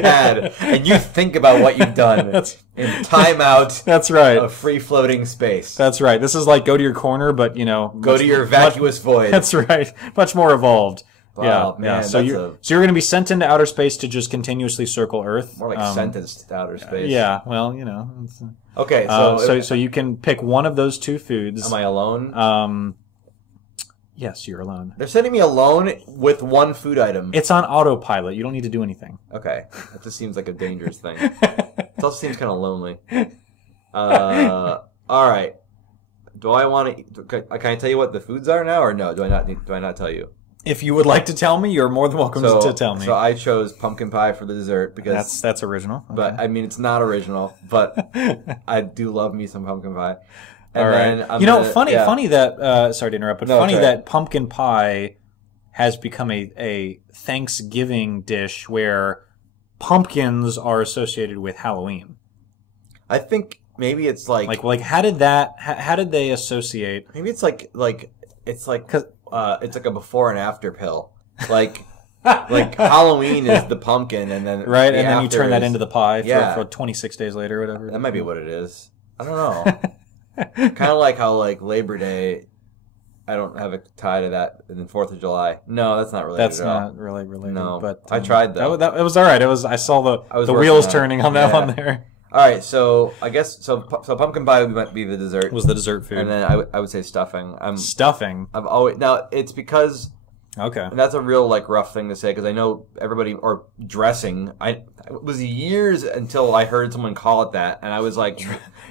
had, and you think about what you've done in time out. That's right. Of free floating space. That's right. This is like go to your corner, but go to your vacuous void. That's right. Much more evolved. Oh, yeah. Man, So you're going to be sent into outer space to just continuously circle Earth. More like sentenced to outer space. Yeah. Well, Okay. So you can pick one of those two foods. Am I alone? Yes, you're alone. They're sending me alone with one food item. It's on autopilot. You don't need to do anything. Okay. That just seems like a dangerous thing. It also seems kind of lonely. All right. Do I want to... Can I tell you what the foods are now, or no? Do I not tell you? If you would like to tell me, you're more than welcome to tell me. So I chose pumpkin pie for the dessert because... That's original. Okay. But, I mean, it's not original, but I do love me some pumpkin pie. And all right. Funny that sorry to interrupt, but funny that pumpkin pie has become a Thanksgiving dish where pumpkins are associated with Halloween. I think maybe it's like how did they associate? maybe it's like it's like a before and after pill. Like Halloween is the pumpkin, and then right, and then you turn that into the pie Yeah. for 26 days later or whatever. That might be what it is. I don't know. Kind of like how like Labor Day, I don't have a tie to that, and then 4th of July. No, that's not related. That's at all. not really related. No, but I tried though. It was all right. I saw the working wheels on it. turning on that Yeah. one there. All right, so I guess so pumpkin pie might be the dessert. It was the dessert food. And then I would say stuffing. Stuffing. I've always now it's because Okay. and that's a real like rough thing to say because I know everybody or dressing. It was years until I heard someone call it that, and I was like,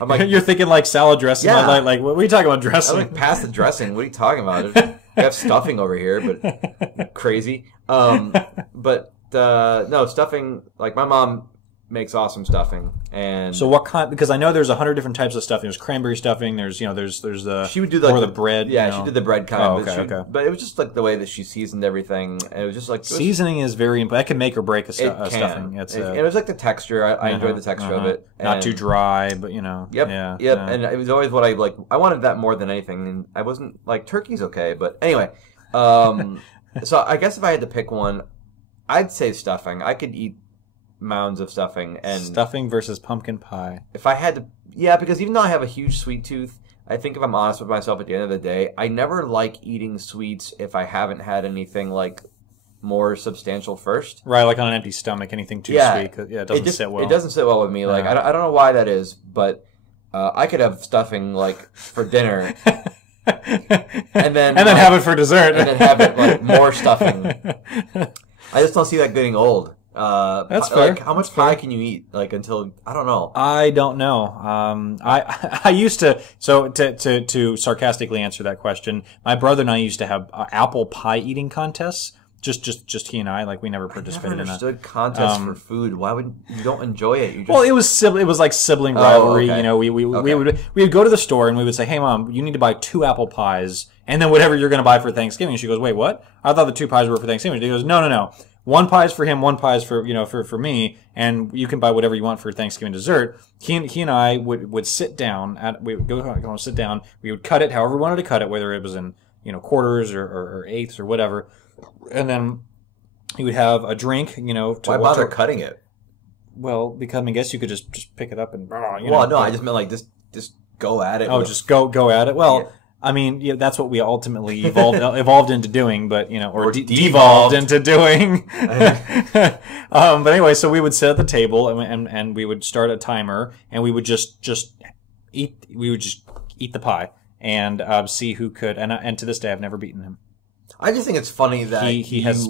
I'm like, You're thinking like salad dressing. Yeah. Like what are you talking about dressing? I'm like past the dressing. What are you talking about? We have stuffing over here, but crazy. But no stuffing. Like my mom makes awesome stuffing, and So what kind? Because I know there's 100 different types of stuffing. There's cranberry stuffing. There's the she would do like the bread. Yeah, you know. she did the bread kind. Oh, but, okay. But it was just like the way that she seasoned everything. And it was just like Seasoning is very important. That can make or break a It can. stuffing. It was like the texture. I enjoyed the texture of it. Not And- too dry, but you know. Yep. Yeah. Yep. yeah. And it was always what I like. I wanted that more than anything. And I wasn't like turkey's okay, but anyway. So I guess if I had to pick one, I'd say stuffing. I could eat mounds of stuffing and Stuffing versus pumpkin pie. if I had to, yeah, because even though I have a huge sweet tooth, I think if I'm honest with myself at the end of the day, I never like eating sweets if I haven't had anything like more substantial first. Right, like on an empty stomach, anything too Yeah. sweet, 'cause, it doesn't sit well. It doesn't sit well with me. Like No. I don't know why that is, but I could have stuffing like for dinner, and then have it for dessert, and then have it like more stuffing. I just don't see that getting old. That's like, fair. how much pie can you eat? Like until I don't know. I don't know. I used to to sarcastically answer that question. My brother and I used to have apple pie eating contests. Just he and I. Like we never I never participated in that. understood contests for food. Why would you don't enjoy it? You just Well, it was like sibling rivalry. okay. You know, we would go to the store and we would say, "Hey, Mom, you need to buy 2 apple pies, and then whatever you're going to buy for Thanksgiving." She goes, "Wait, what? I thought the 2 pies were for Thanksgiving." She goes, "No. 1 pie is for him, 1 pie is for for me, and you can buy whatever you want for Thanksgiving dessert." He and I would sit down we would go and sit down. We would cut it however we wanted to cut it, whether it was in quarters or eighths or whatever, and then he would have a drink. why bother cutting it? Well, because I guess you could just pick it up and. Well, no, I just meant like just go at it. Oh, with- just go at it. Well, Yeah. I mean, that's what we ultimately evolved into doing, but or devolved. devolved into doing. But anyway, so we would sit at the table and we would start a timer and we would just eat. We would just eat the pie and see who could. And to this day, I've never beaten him. I just think it's funny that He has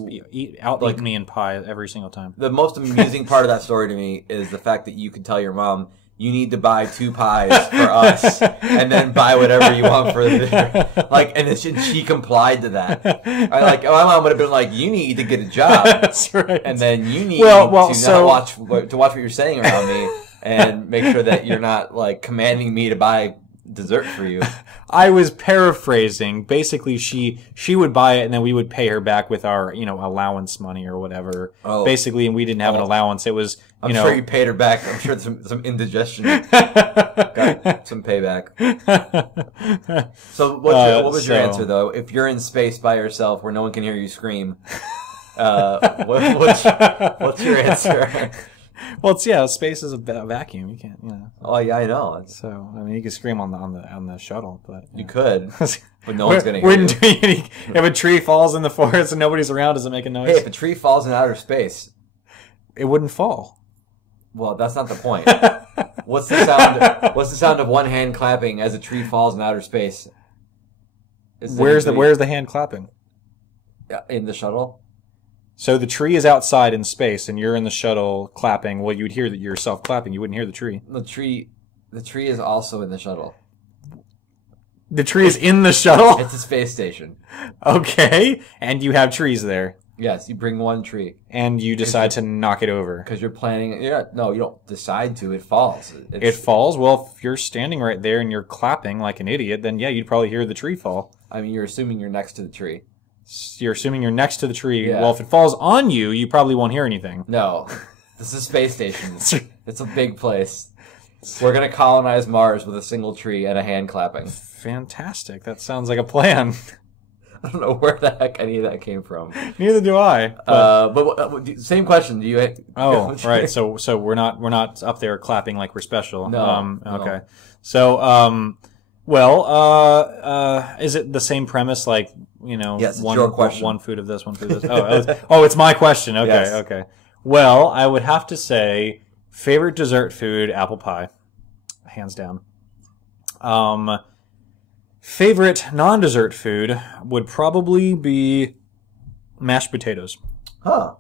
out like- me in pie every single time. the most amusing part of that story to me is the fact that you could tell your mom you need to buy 2 pies for us and then buy whatever you want for the dinner. Like, and then she complied to that. My mom would have been like, you need to get a job. That's right. And then you need Well, to not watch what you're saying around me and make sure that you're not like commanding me to buy dessert for you. I was paraphrasing. Basically, she would buy it, and then we would pay her back with our allowance money or whatever. Oh. Basically, and we didn't have an allowance. It was I'm sure you paid her back. I'm sure some indigestion got some payback. So what was your answer though? If you're in space by yourself where no one can hear you scream, what's your answer? Well, space is a vacuum. You can't, Oh yeah, I know. So I mean, you could scream on the shuttle, but You could, but no one's gonna hear you. Wouldn't do any. If a tree falls in the forest and nobody's around, does it make a noise? Hey, if a tree falls in outer space, it wouldn't fall. well, that's not the point. What's the sound? What's the sound of one hand clapping as a tree falls in outer space? Where's the hand clapping? In the shuttle? So the tree is outside in space, and you're in the shuttle clapping. Well, you would hear yourself clapping. You wouldn't hear the tree. The tree is also in the shuttle. The tree is in the shuttle? It's a space station. Okay. And you have trees there. Yes, you bring one tree. And you decide to knock it over. Because you're planning... No, you don't decide to. It falls. It falls? Well, if you're standing right there and you're clapping like an idiot, then yeah, you'd probably hear the tree fall. I mean, you're assuming you're next to the tree. You're assuming you're next to the tree. Yeah. Well, if it falls on you, you probably won't hear anything. No. This is a space station. It's a big place. We're going to colonize Mars with a single tree and a hand clapping. Fantastic. That sounds like a plan. I don't know where the heck any of that came from. Neither do I. But same question. Do you? Oh, right. So we're not up there clapping like we're special. No. Okay. No. So is it the same premise? Like, Yes, it's your question. One food of this, one food of this. It's my question. Okay. Yes. Okay. Well, I would have to say favorite dessert food, apple pie, hands down. Favorite non-dessert food would probably be mashed potatoes. Huh.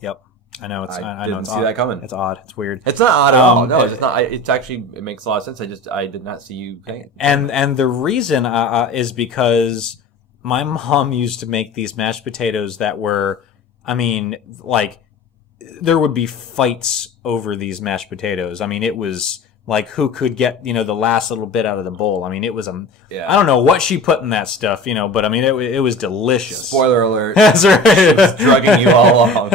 Yep. I know it's. I I know didn't it's see odd. that coming. It's odd. It's weird. It's not odd at all. No, it's not. It's actually, it makes a lot of sense. I did not see you saying it. And the reason is because my mom used to make these mashed potatoes that were, I mean, like, there would be fights over these mashed potatoes. I mean, it was like who could get, the last little bit out of the bowl. I mean, it was I don't know what she put in that stuff, but I mean, it was delicious. Spoiler alert. That's right. She was drugging you all along.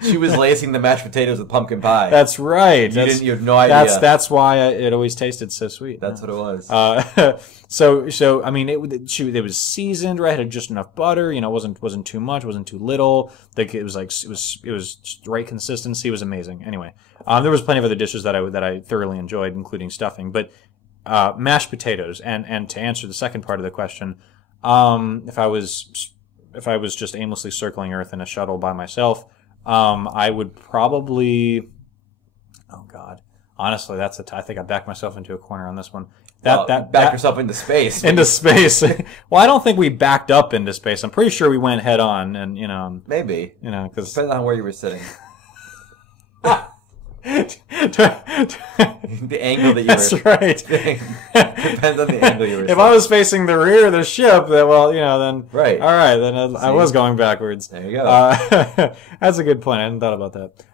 She was lacing the mashed potatoes with pumpkin pie. That's right. You have no idea. That's why it always tasted so sweet. That's what it was. So I mean, it was seasoned right. It had just enough butter. Wasn't too much. Wasn't too little. Like it was just the right consistency. It was amazing. Anyway, there was plenty of other dishes that I thoroughly enjoyed, including stuffing. But mashed potatoes. And to answer the second part of the question, if I was just aimlessly circling Earth in a shuttle by myself, I would probably. Oh God. Honestly, I think I backed myself into a corner on this one. Back yourself into space. Into space. Well, I don't think we backed up into space. I'm pretty sure we went head on, and Maybe. because Depends on where you were sitting. The angle that you that's were. right. Depends on the angle you were. If I was facing the rear of the ship, then then Right. All right, then I was going backwards. There you go. That's a good point. I hadn't thought about that.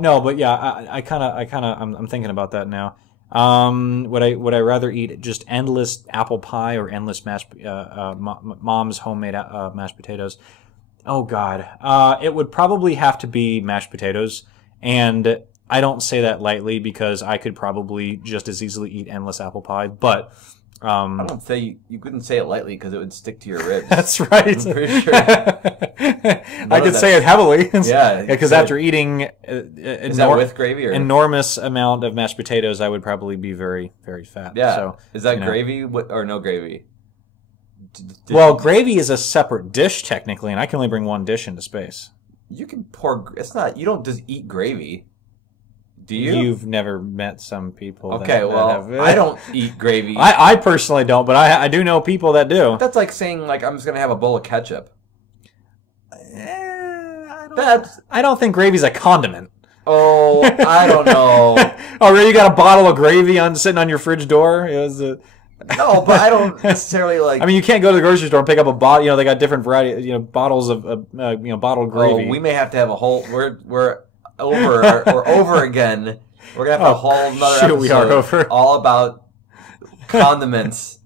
No, but yeah, I'm thinking about that now. Would I rather eat just endless apple pie or endless mom's homemade mashed potatoes? Oh God, it would probably have to be mashed potatoes, and I don't say that lightly because I could probably just as easily eat endless apple pie, but. I don't say you couldn't say it lightly because it would stick to your ribs. That's right. I'm pretty sure. I could say it heavily. Yeah, because after eating is that with gravy or enormous amount of mashed potatoes, I would probably be very, very fat. Yeah. So, is that gravy or no gravy? Well, gravy is a separate dish technically, and I can only bring one dish into space. You can pour. It's not. You don't just eat gravy. Do you? You've never met some people. Okay, that have, I don't eat gravy. I personally don't, but I do know people that do. That's like saying I'm just gonna have a bowl of ketchup. I don't think gravy's a condiment. Oh, I don't know. Oh, really? You got a bottle of gravy sitting on your fridge door? No, but I don't necessarily like. I mean, you can't go to the grocery store and pick up a bottle. They got different variety. Bottles of bottled gravy. Oh, we may have to have a whole. We're over again. We're gonna have a whole another episode we are over. all about condiments.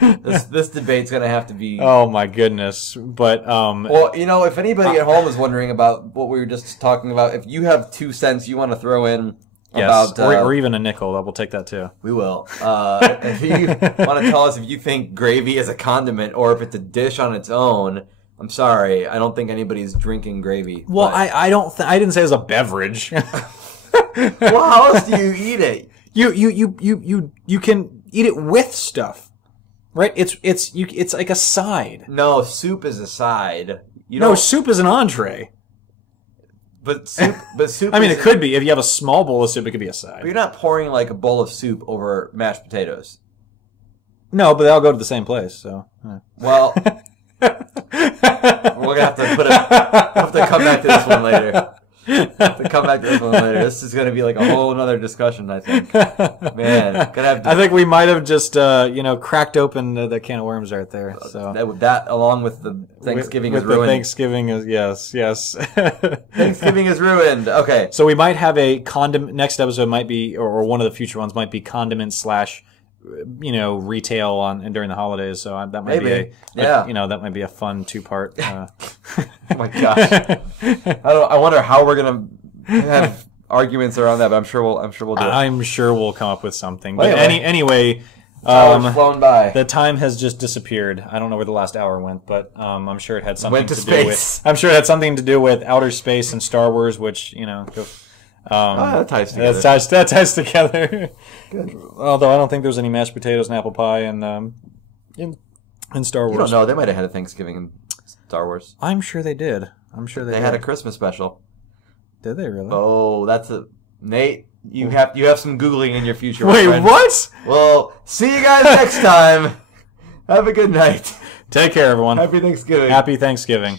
This debate's gonna have to be. Oh my goodness! But well, if anybody at home is wondering about what we were just talking about, if you have 2 cents you want to throw in yes, about, or even a nickel, we'll take that too. We will. If you want to tell us if you think gravy is a condiment or if it's a dish on its own. I'm sorry, I don't think anybody's drinking gravy. Well, I don't. I didn't say it was a beverage. Well, how else do you eat it? You can eat it with stuff, right? It's like a side. No, soup is a side. No, soup is an entree. But soup. I mean, it could be if you have a small bowl of soup. It could be a side. But you're not pouring like a bowl of soup over mashed potatoes. No, but they all go to the same place. So. Well. We're gonna have to come back to this one later. This is gonna be like a whole other discussion, I think. Man, I think we might have just cracked open the can of worms right there. So that along with the Thanksgiving is ruined. Thanksgiving is yes. Thanksgiving is ruined. Okay. So we might have a condiment. Next episode might be, or one of the future ones might be condiment / retail on during the holidays. So that might Maybe. be that might be a fun 2-part. Oh my gosh! I wonder how we're gonna have arguments around that, but I'm sure we'll do it. I'm sure we'll come up with something. But Anyway. anyway. Hours flown by. The time has just disappeared. I don't know where the last hour went, but I'm sure it had something to do space. with. I'm sure it had something to do with outer space and Star Wars, which that ties together. That ties together. Good. Although I don't think there was any mashed potatoes and apple pie in Star Wars. You don't know. They might have had a Thanksgiving in Star Wars. I'm sure they did. I'm sure they did. had a Christmas special. Did they really? Oh, that's a Nate. You have some Googling in your future. Wait, friend. what? Well, see you guys next time. Have a good night. Take care, everyone. Happy Thanksgiving. Happy Thanksgiving.